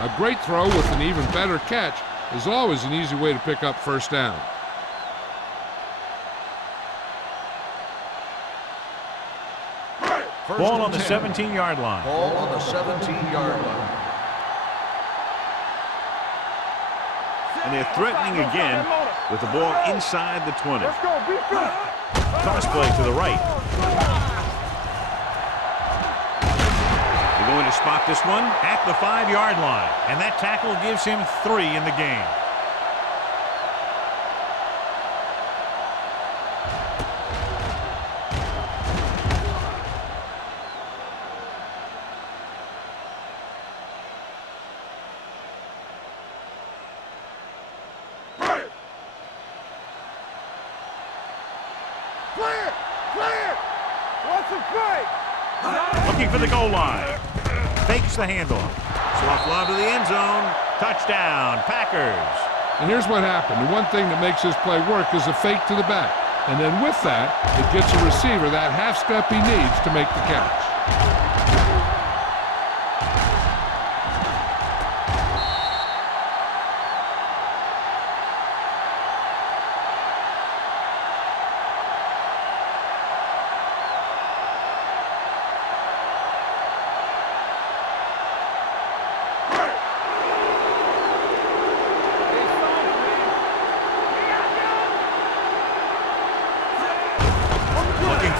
A great throw with an even better catch is always an easy way to pick up first down. Ball on the 17-yard line. Ball on the 17-yard line. And they're threatening again with the ball inside the 20. Let's go. Be fit. Toss play to the right. They're going to spot this one at the 5-yard line. And that tackle gives him 3 in the game. Clear. What's the play? Looking for the goal line. Fakes the handoff. Soft lob to the end zone. Touchdown, Packers. And here's what happened. The one thing that makes this play work is a fake to the back. And then with that, it gets a receiver that half step he needs to make the catch.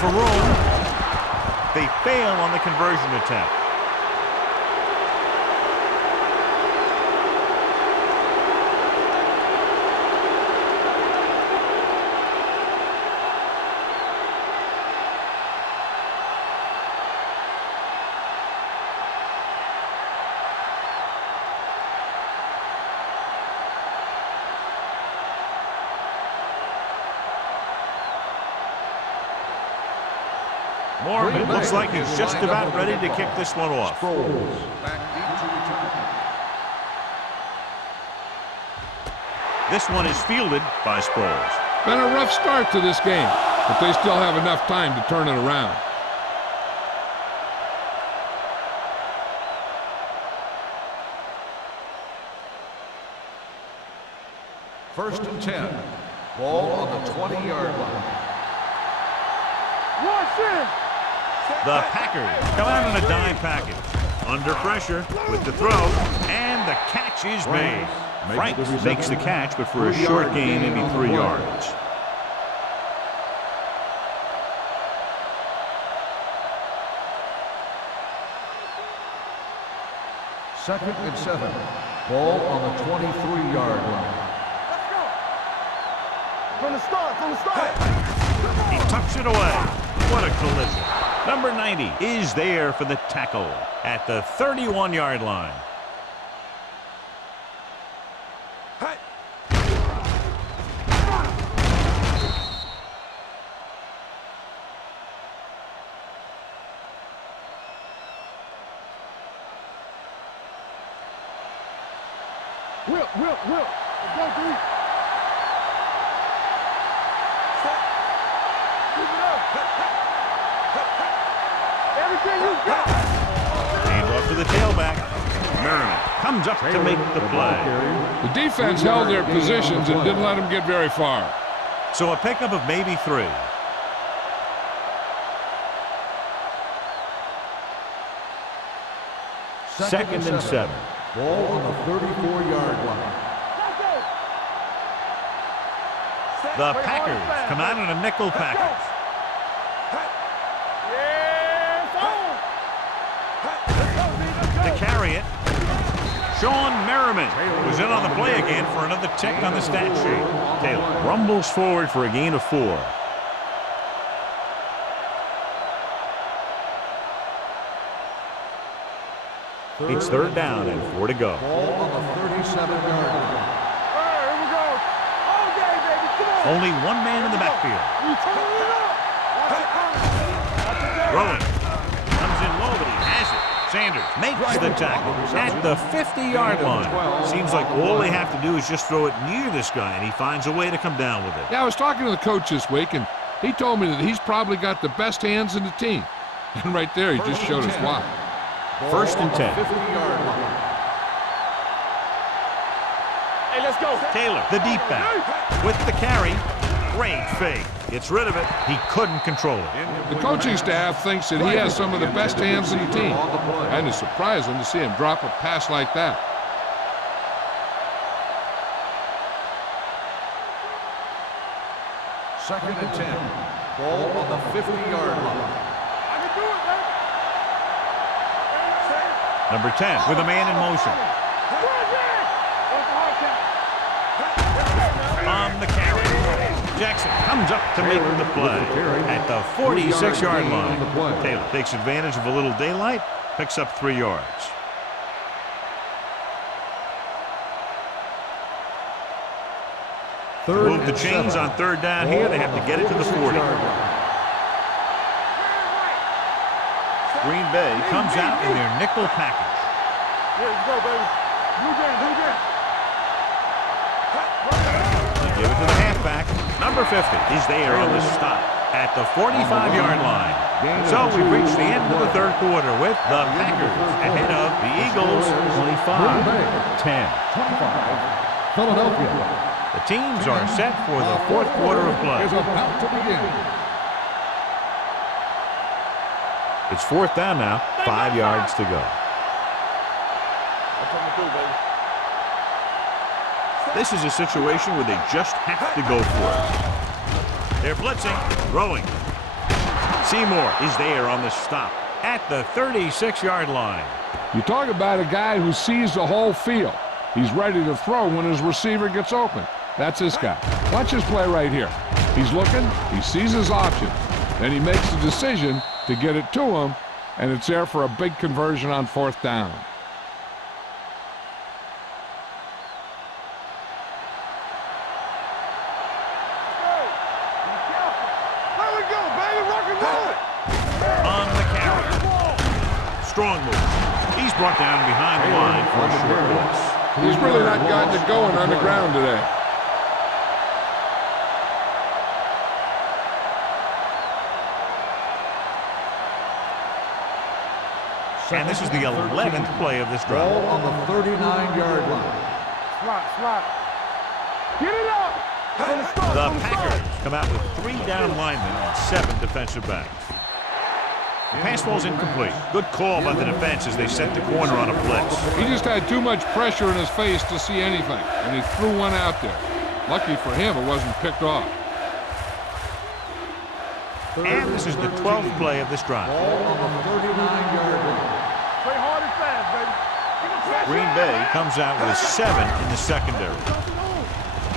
For room. They fail on the conversion attempt. Morgan looks like he's just about ready to kick this one off. This one is fielded by Sproles. Been a rough start to this game, but they still have enough time to turn it around. First and 10. Ball on the 20-yard line. The Packers come out in a dime package. Under pressure with the throw, and the catch is made. Franks makes the catch, but for a short gain, maybe 3 yards. Second and 7. Ball on the 23-yard line. Let's go. From the start. He tucks it away. What a collision. Number 90 is there for the tackle at the 31-yard line. Whip. Let's go, 3. Keep it up. Everything you got. Hand off to the tailback. Merriman comes up to make the play. The defense held their positions and didn't let them get very far. So a pickup of maybe 3. Second and 7. Ball on the 34-yard line. The Packers come out in a nickel package. To carry it, Sean Merriman was in on the play again for another tick on the stat sheet. Taylor rumbles forward for a gain of 4. It's third down and 4 to go. Ball on the 37-yard line. Here we go. All day, baby. Come on. Only one man in the backfield. You turn it up. Throwing. Comes in low, but he has it. Sanders makes the tackle at the 50-yard line. Seems like all they have to do is just throw it near this guy, and he finds a way to come down with it. Yeah, I was talking to the coach this week, and he told me that he's probably got the best hands in the team. And right there, he just showed us why. First and 10. 50-yard line. Hey, let's go. Taylor, the deep back, with the carry. Great fake. Gets rid of it. He couldn't control it. The coaching staff thinks that he has some of the best hands in the team. And it's surprising to see him drop a pass like that. Second and 10. Ball on the 50-yard line. I can do it, man. Number 10 with a man in motion. On the carry. Jackson comes up to make the play at the 46-yard line. Taylor takes advantage of a little daylight, picks up 3 yards. To move the chains on third down here, they have to get it to the 40. Green Bay comes out in their nickel package. Yeah, let's go, baby. Blue game, blue game. They give it to the halfback. Number 50 is there on the stop at the 45-yard line. So we've reached the end of the third quarter with the Packers ahead of the Eagles 25-10. 25. Philadelphia The teams are set for the fourth quarter of play. is about to begin. It's fourth down now, 5 yards to go. That's what I'm gonna do, baby. This is a situation where they just have to go for it. They're blitzing, throwing. Seymour is there on the stop at the 36-yard line. You talk about a guy who sees the whole field. He's ready to throw when his receiver gets open. That's this guy. Watch his play right here. He's looking, he sees his options, and he makes the decision to get it to him, and it's there for a big conversion on fourth down. There we go, baby. Rock and roll. On the carry. Strong move. He's brought down behind the line for a short loss. He's really not gotten it going on the ground today. And this is the 11th play of this drive. Ball on the 39-yard line. Slot. Get it up. The Packers come out with 3 down linemen and 7 defensive backs. The pass ball's incomplete. Good call by the defense as they set the corner on a blitz. He just had too much pressure in his face to see anything, and he threw one out there. Lucky for him, it wasn't picked off. And this is the 12th play of this drive. Ball on the 39-yard line. Play hard and fast, baby. Green Bay comes out with 7 in the secondary.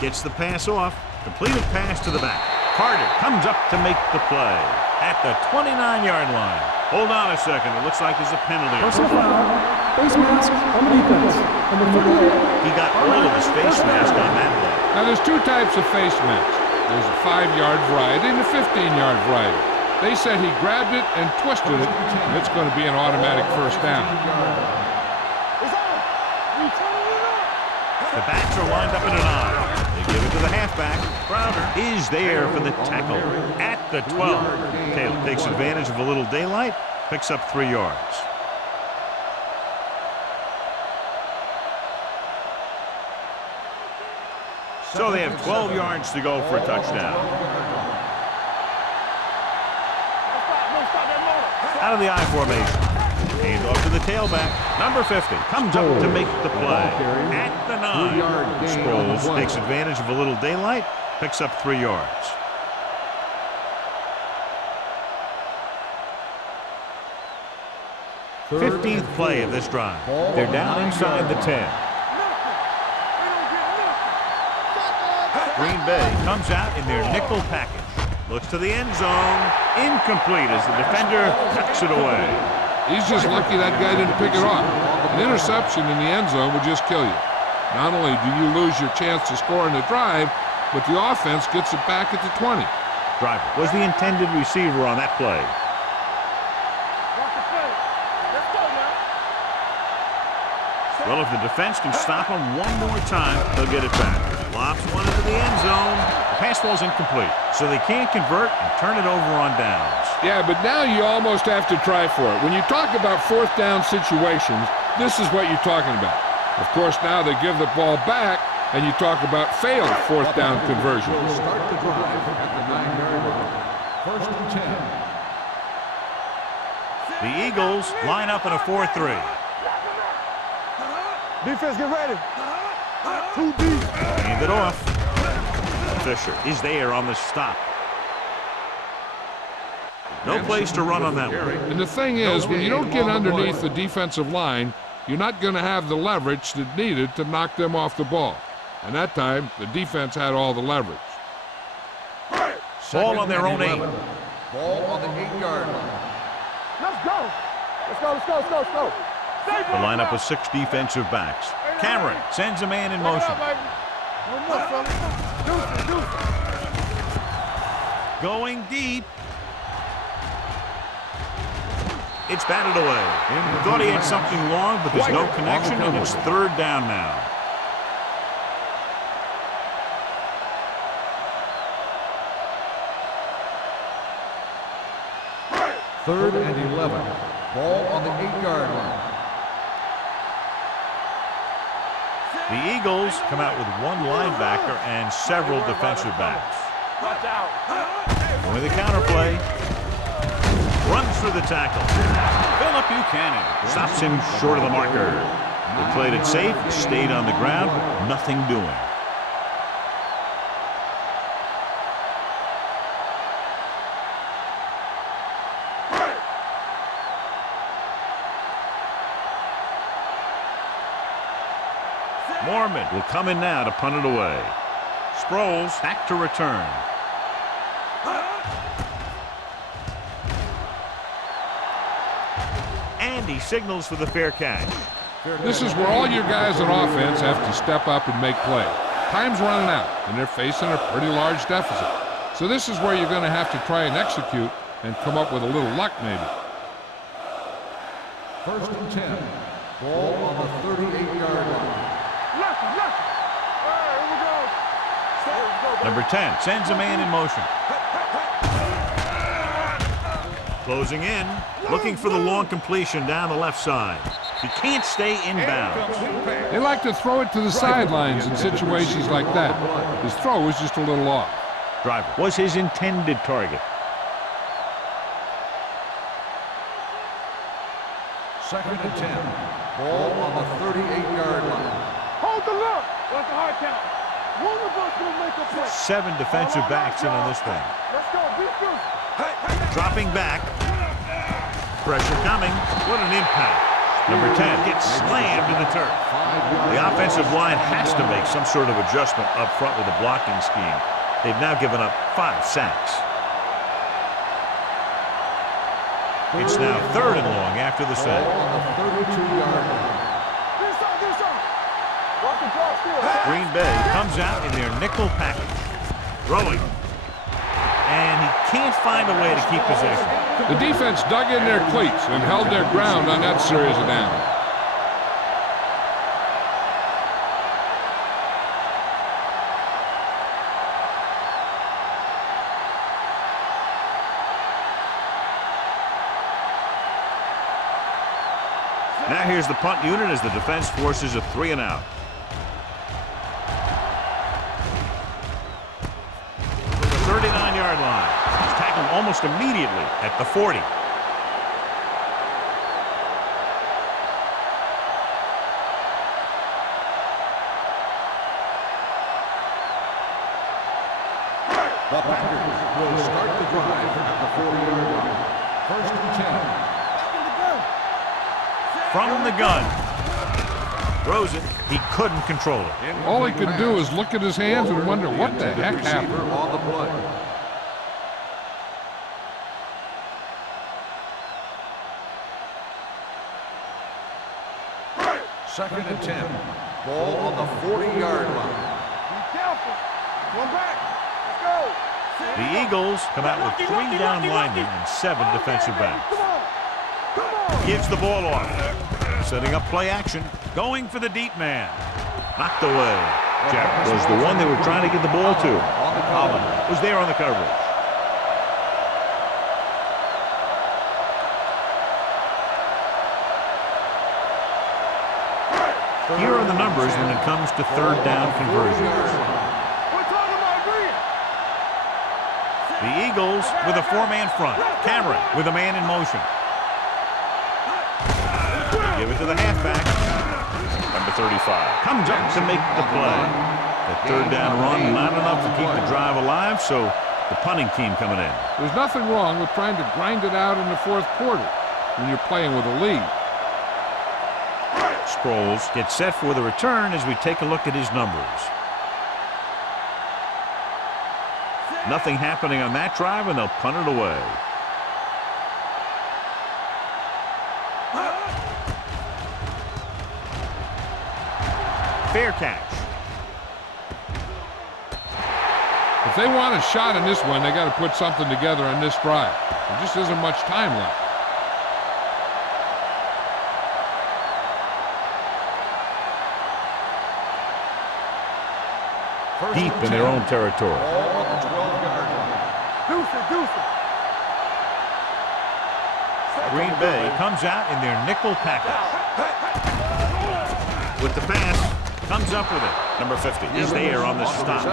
Gets the pass off. Completed pass to the back. Carter comes up to make the play at the 29-yard line. Hold on a second. It looks like there's a penalty. Personal foul. Face mask on the defense. Number 48. He got all of his face mask on that play. Now, there's 2 types of face masks. There's a 5-yard variety and a 15-yard variety. They said he grabbed it and twisted it, and it's going to be an automatic first down. It's on. You turning it up. The backs are lined up in an eye. They give it to the halfback. Crowder is there for the tackle at the 12. Taylor takes advantage of a little daylight, picks up 3 yards. So they have 12 yards to go for a touchdown. Out of the I formation. Hand off to the tailback. Number 50 comes up to make the play. At the 9. 3-yard gain on the Sproles play. takes advantage of a little daylight. Picks up 3 yards. 15th play of this drive. They're down inside the 10. Green Bay comes out in their nickel package. Looks to the end zone. Incomplete as the defender tucks it away. He's just lucky that guy didn't pick it off. An interception in the end zone would just kill you. Not only do you lose your chance to score in the drive, but the offense gets it back at the 20. Driver was the intended receiver on that play. Well, if the defense can stop him one more time, they'll get it back. Lobs one into the end zone. The pass ball's incomplete, so they can't convert and turn it over on downs. Yeah, but now you almost have to try for it. When you talk about fourth down situations, this is what you're talking about. Of course, now they give the ball back, and you talk about failed fourth down conversions. Start the drive at the 9-yard line. First and 10. The Eagles line up in a 4-3. Defense, get ready. Too deep. Hand it off. Fisher is there on the stop. No place to run on that one. And the thing is, when you don't get underneath the defensive line, you're not going to have the leverage that's needed to knock them off the ball. And that time, the defense had all the leverage. Ball on their own 8. Ball on the 8-yard line. Let's go. Let's go, let's go, let's go, let's go. The lineup of 6 defensive backs. Cameron sends a man in motion. Going deep. It's batted away. He thought he had something long, but there's no connection, and it's 3rd down now. Third and 11. Ball on the 8-yard line. The Eagles come out with 1 linebacker and several defensive backs. With the counterplay. Runs through the tackle. Phillip Buchanan stops him short of the marker. They played it safe, stayed on the ground, nothing doing. Mormon will come in now to punt it away. Sproles back to return. And he signals for the fair catch. This is where all your guys on offense have to step up and make play. Time's running out, and they're facing a pretty large deficit. So this is where you're going to have to try and execute and come up with a little luck maybe. First and 10. Ball on the 38-yard line. Number 10 sends a man in motion. Closing in, looking for the long completion down the left side. He can't stay inbounds. They like to throw it to the sidelines in situations like that. His throw was just a little off. Driver was his intended target. Second and 10. Ball on the 38-yard line. Hold the look. That's a hard count. One of us will make a play. 7 defensive backs in on this thing. Let's go. Be good. Dropping back. Pressure coming. What an impact. Number 10 gets slammed to the turf. The offensive line has to make some sort of adjustment up front with the blocking scheme. They've now given up 5 sacks. It's now 3rd and long after the sack. Ball on the 32-yard line. Green Bay comes out in their nickel package. Throwing. And he can't find a way to keep possession. The defense dug in their cleats and held their ground on that series of downs. Now here's the punt unit as the defense forces a 3 and out. From the 39-yard line. He's tackled almost immediately at the 40. The Packers will start the drive at the 40-yard line. First and 10. From the gun. Throws it. He couldn't control it. All he could do is look at his hands and wonder what the heck happened. On the play. Second and 10. Ball on the 40-yard line. Be careful. One back. Let's go. The Eagles come out with 3 down linemen and 7 defensive backs. Come on. Come on. Gives the ball off. Setting up play action. Going for the deep man. Knocked away. Jack was the one they were trying to get the ball to. Holland was there on the coverage. Here are the numbers when it comes to third down conversions. We're talking about agreeing. The Eagles with a 4-man front. Cameron with a man in motion. Give it to the halfback. Number 35 comes up to make the play. The third down run, not enough to keep the drive alive, so the punting team coming in. There's nothing wrong with trying to grind it out in the fourth quarter when you're playing with a lead. Sproles gets set for the return as we take a look at his numbers. Nothing happening on that drive, and they'll punt it away. Fair catch. If they want a shot in this one, they got to put something together on this drive. There just isn't much time left. Deep in their own territory. Ball on the 12-yard line. Deuce it. Green Bay comes out in their nickel package. With the pass, comes up with it. Number 50 is there on the stop.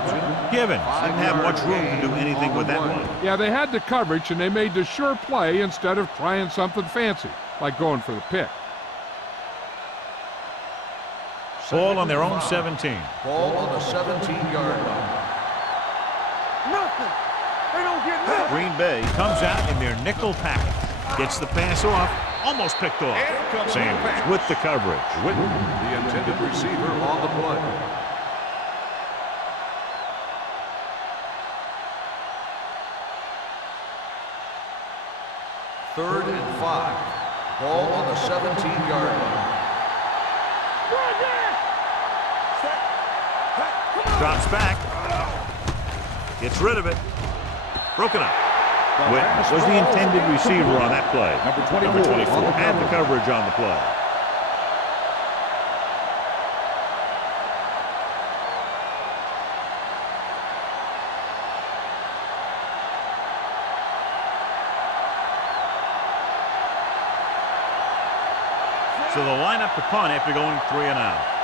Givens didn't have much room to do anything with that one. Yeah, they had the coverage, and they made the sure play instead of trying something fancy, like going for the pick. Ball on their own 17. Ball on the 17-yard line. Nothing. They don't get nothing. Green Bay comes out in their nickel package. Gets the pass off. Almost picked off. Sanders with the coverage. Whitten, The intended receiver on the play. Third and 5. Ball on the 17-yard line. drops back. Gets rid of it. Broken up. Whitten was the intended receiver on that play. Number 24 had the coverage on the play. So they'll line up to punt after going 3 and out.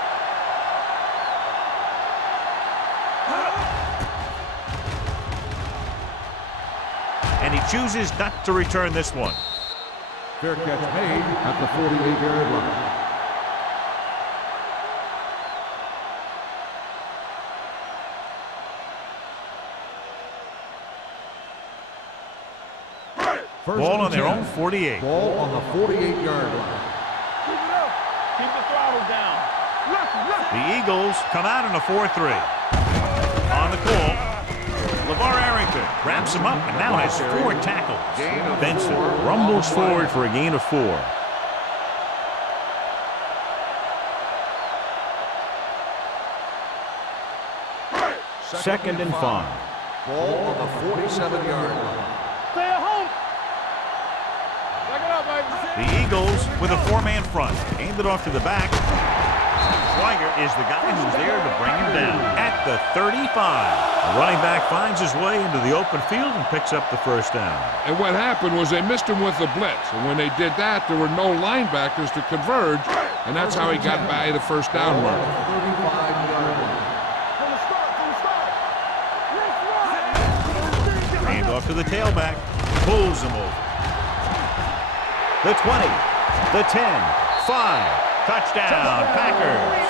And he chooses not to return this one. Fair catch made at the 48-yard line. Ball on their own 48. Ball on the 48-yard line. Keep it up. Keep the throttle down. The Eagles come out in a 4-3. On the call, LeVar Arrington wraps him up and now has 4 tackles. Benson rumbles forward for a gain of 4. Second and 5. Ball on the 47-yard line. Stay at home. Back it up, baby. The Eagles with a 4-man front. Aimed it off to the back. Schweiger is the guy who's there to bring him down at the 35. The running back finds his way into the open field and picks up the first down. And what happened was they missed him with the blitz. And when they did that, there were no linebackers to converge. And that's how he got by the first down run. 35-yard line. From the start. Let's run. Hand off to the tailback. Pulls him over. The 20. The 10. 5. Touchdown, Packers.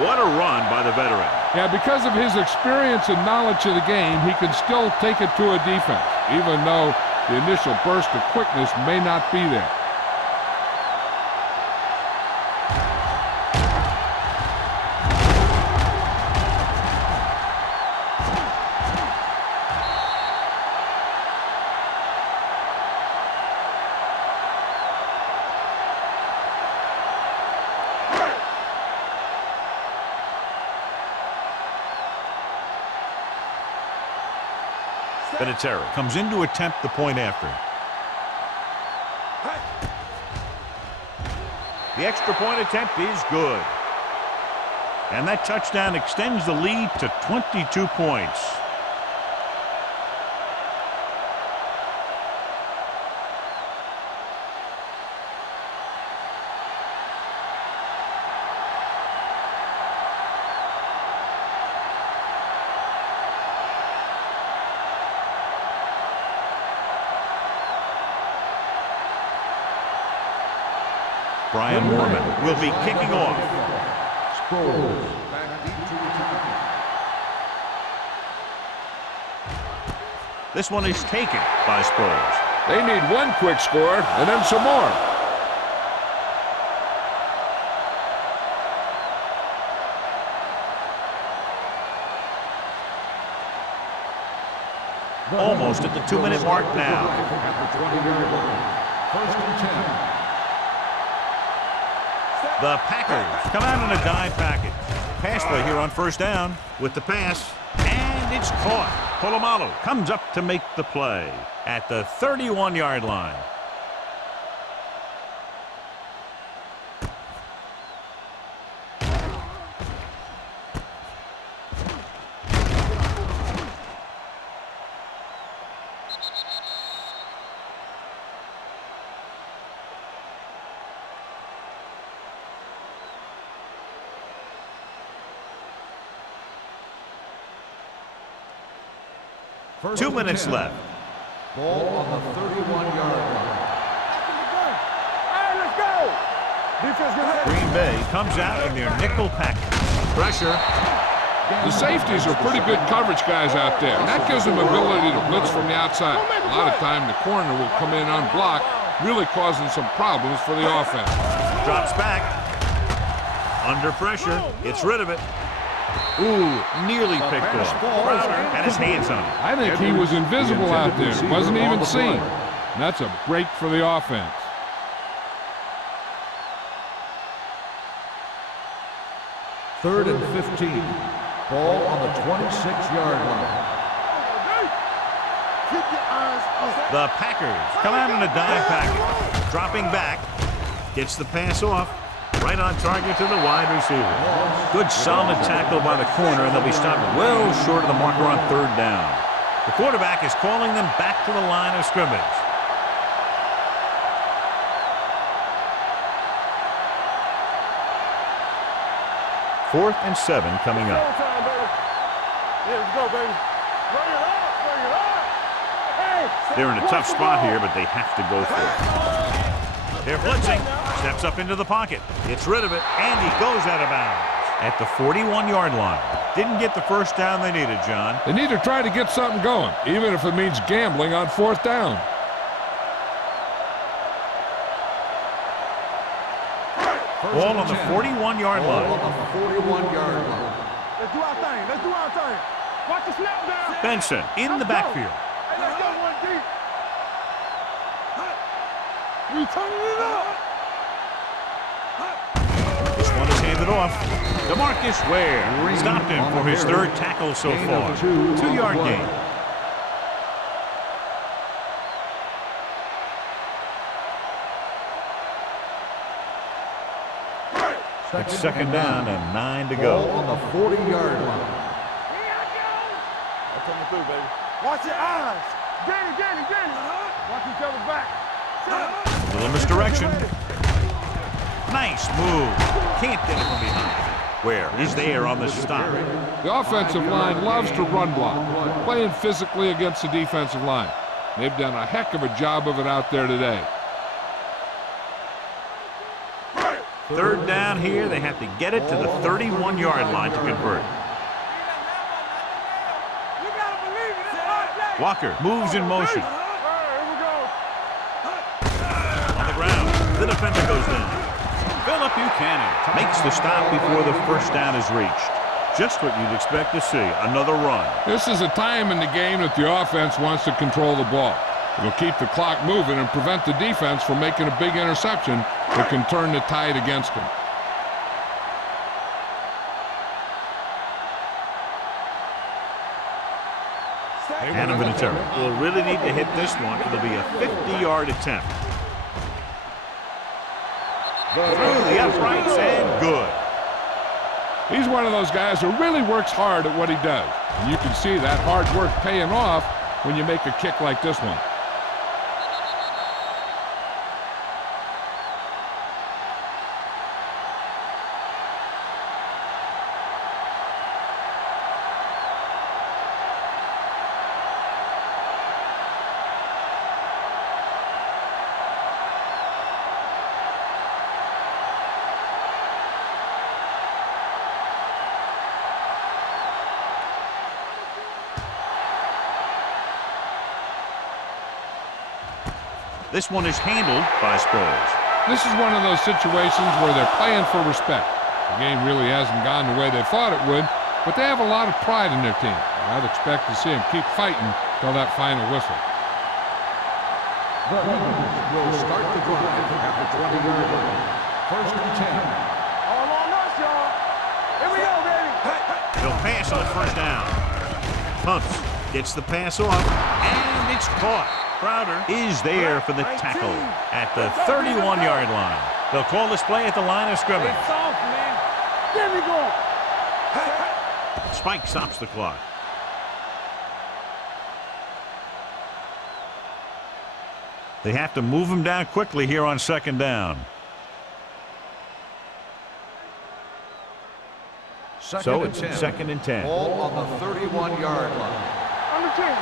What a run by the veteran. Yeah, because of his experience and knowledge of the game, he can still take it to a defense, even though the initial burst of quickness may not be there. Vinatieri comes in to attempt the point after. The extra point attempt is good. And that touchdown extends the lead to 22 points. Brian Moorman will be kicking off. This one is taken by Sproles. They need one quick score and then some more. Almost at the 2-minute mark now. At the 20-yard line. 1st and 10. The Packers come out in a dime package. Pass play here on 1st down with the pass, and it's caught. Polamalu comes up to make the play at the 31-yard line. First 2 minutes left. Ball on the 31-yard line. Hey, let's go! Defense gets ready. Green Bay comes out in their nickel package. Pressure. The safeties are pretty good coverage guys out there, and that gives them ability to blitz from the outside. A lot of time the corner will come in unblocked, really causing some problems for the offense. Drops back. Under pressure. Gets rid of it. Ooh, nearly picked off. And his hands on it. I think he was invisible out there. Wasn't even seen. And that's a break for the offense. Third and 15. Ball on the 26-yard line. Keep your eyes up. The Packers come out in a dime package. Dropping back. Gets the pass off. Right on target to the wide receiver. Good solid tackle by the corner, and they'll be stopped well short of the marker on 3rd down. The quarterback is calling them back to the line of scrimmage. Fourth and 7 coming up. Time, baby. Yeah, let's go, baby. Bring it up, bring it up. Hey, They're in a tough spot here, but they have to go for it. They're blitzing. Steps up into the pocket. Gets rid of it, and he goes out of bounds at the 41-yard line. Didn't get the 1st down they needed, John. They need to try to get something going, even if it means gambling on 4th down. Ball on the 41-yard Ball line. on the 41-yard line. let's do our thing. Let's do our thing. Watch the snap down. Benson in the backfield. Hey, let's go one deep. We turning it up. This one is handed off. DeMarcus Ware stopped him for his 3rd tackle so far. 2-yard gain. It's 2nd down and 9 to Ball go. on the 40-yard line. I'm coming through, baby. Watch your eyes. Danny. Watch each other back. Little misdirection. Nice move. Can't get it from behind. Ware is there on the stop. The offensive line loves to run block, playing physically against the defensive line. They've done a heck of a job of it out there today. Third down here. They have to get it to the 31-yard line to convert. Walker moves in motion. On the ground. The defender goes down. Phillip Buchanan makes the stop before the first down is reached. Just what you'd expect to see. Another run. This is a time in the game that the offense wants to control the ball. It'll keep the clock moving and prevent the defense from making a big interception that can turn the tide against them. Hannah Vinatieri will really need to hit this one. It'll be a 50-yard attempt. Through the uprights and good. He's one of those guys who really works hard at what he does. And you can see that hard work paying off when you make a kick like this one. This one is handled by Sproles. This is one of those situations where they're playing for respect. The game really hasn't gone the way they thought it would, but they have a lot of pride in their team. I'd expect to see them keep fighting till that final whistle. The Eagles will start the drive at the 20-yard line. First and 10. All on us, y'all. Here we go, baby. He'll pass on first down. Pumps, gets the pass off, and it's caught. Crowder is there for the tackle at the 31-yard line. They'll call this play at the line of scrimmage. It's off, man. There we go. Spike stops the clock. They have to move him down quickly here on second down. So it's second and 10. Ball on the 31-yard line. On the 10.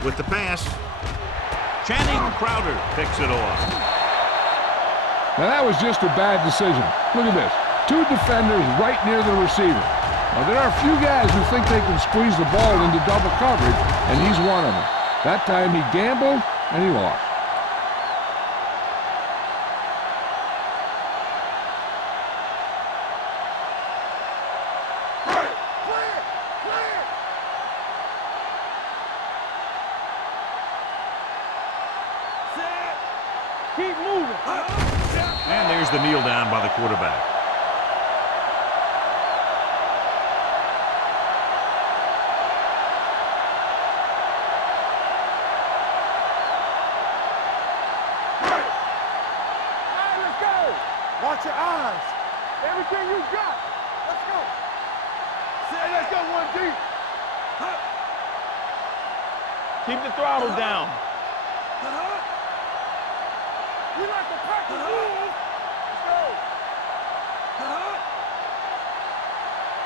With the pass, Channing Crowder picks it off. Now that was just a bad decision. Look at this. Two defenders right near the receiver. Now there are a few guys who think they can squeeze the ball into double coverage, and he's one of them. That time he gambled, and he lost. Keep moving. And there's the kneel down by the quarterback. All right, let's go. Watch your eyes. Everything you got. Let's go. Say, let's go one deep. Keep the throttle down. We like to pack the rules. Let's go.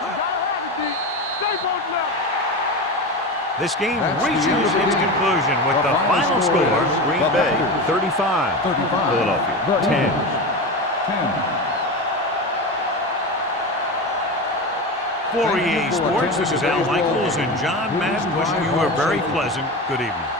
Gotta have it deep. Stay both left. This game reaches its conclusion with the final score, Green Bay 35, Philadelphia 10. For EA Sports, this is Al Michaels and John Madden wishing you a very pleasant good evening.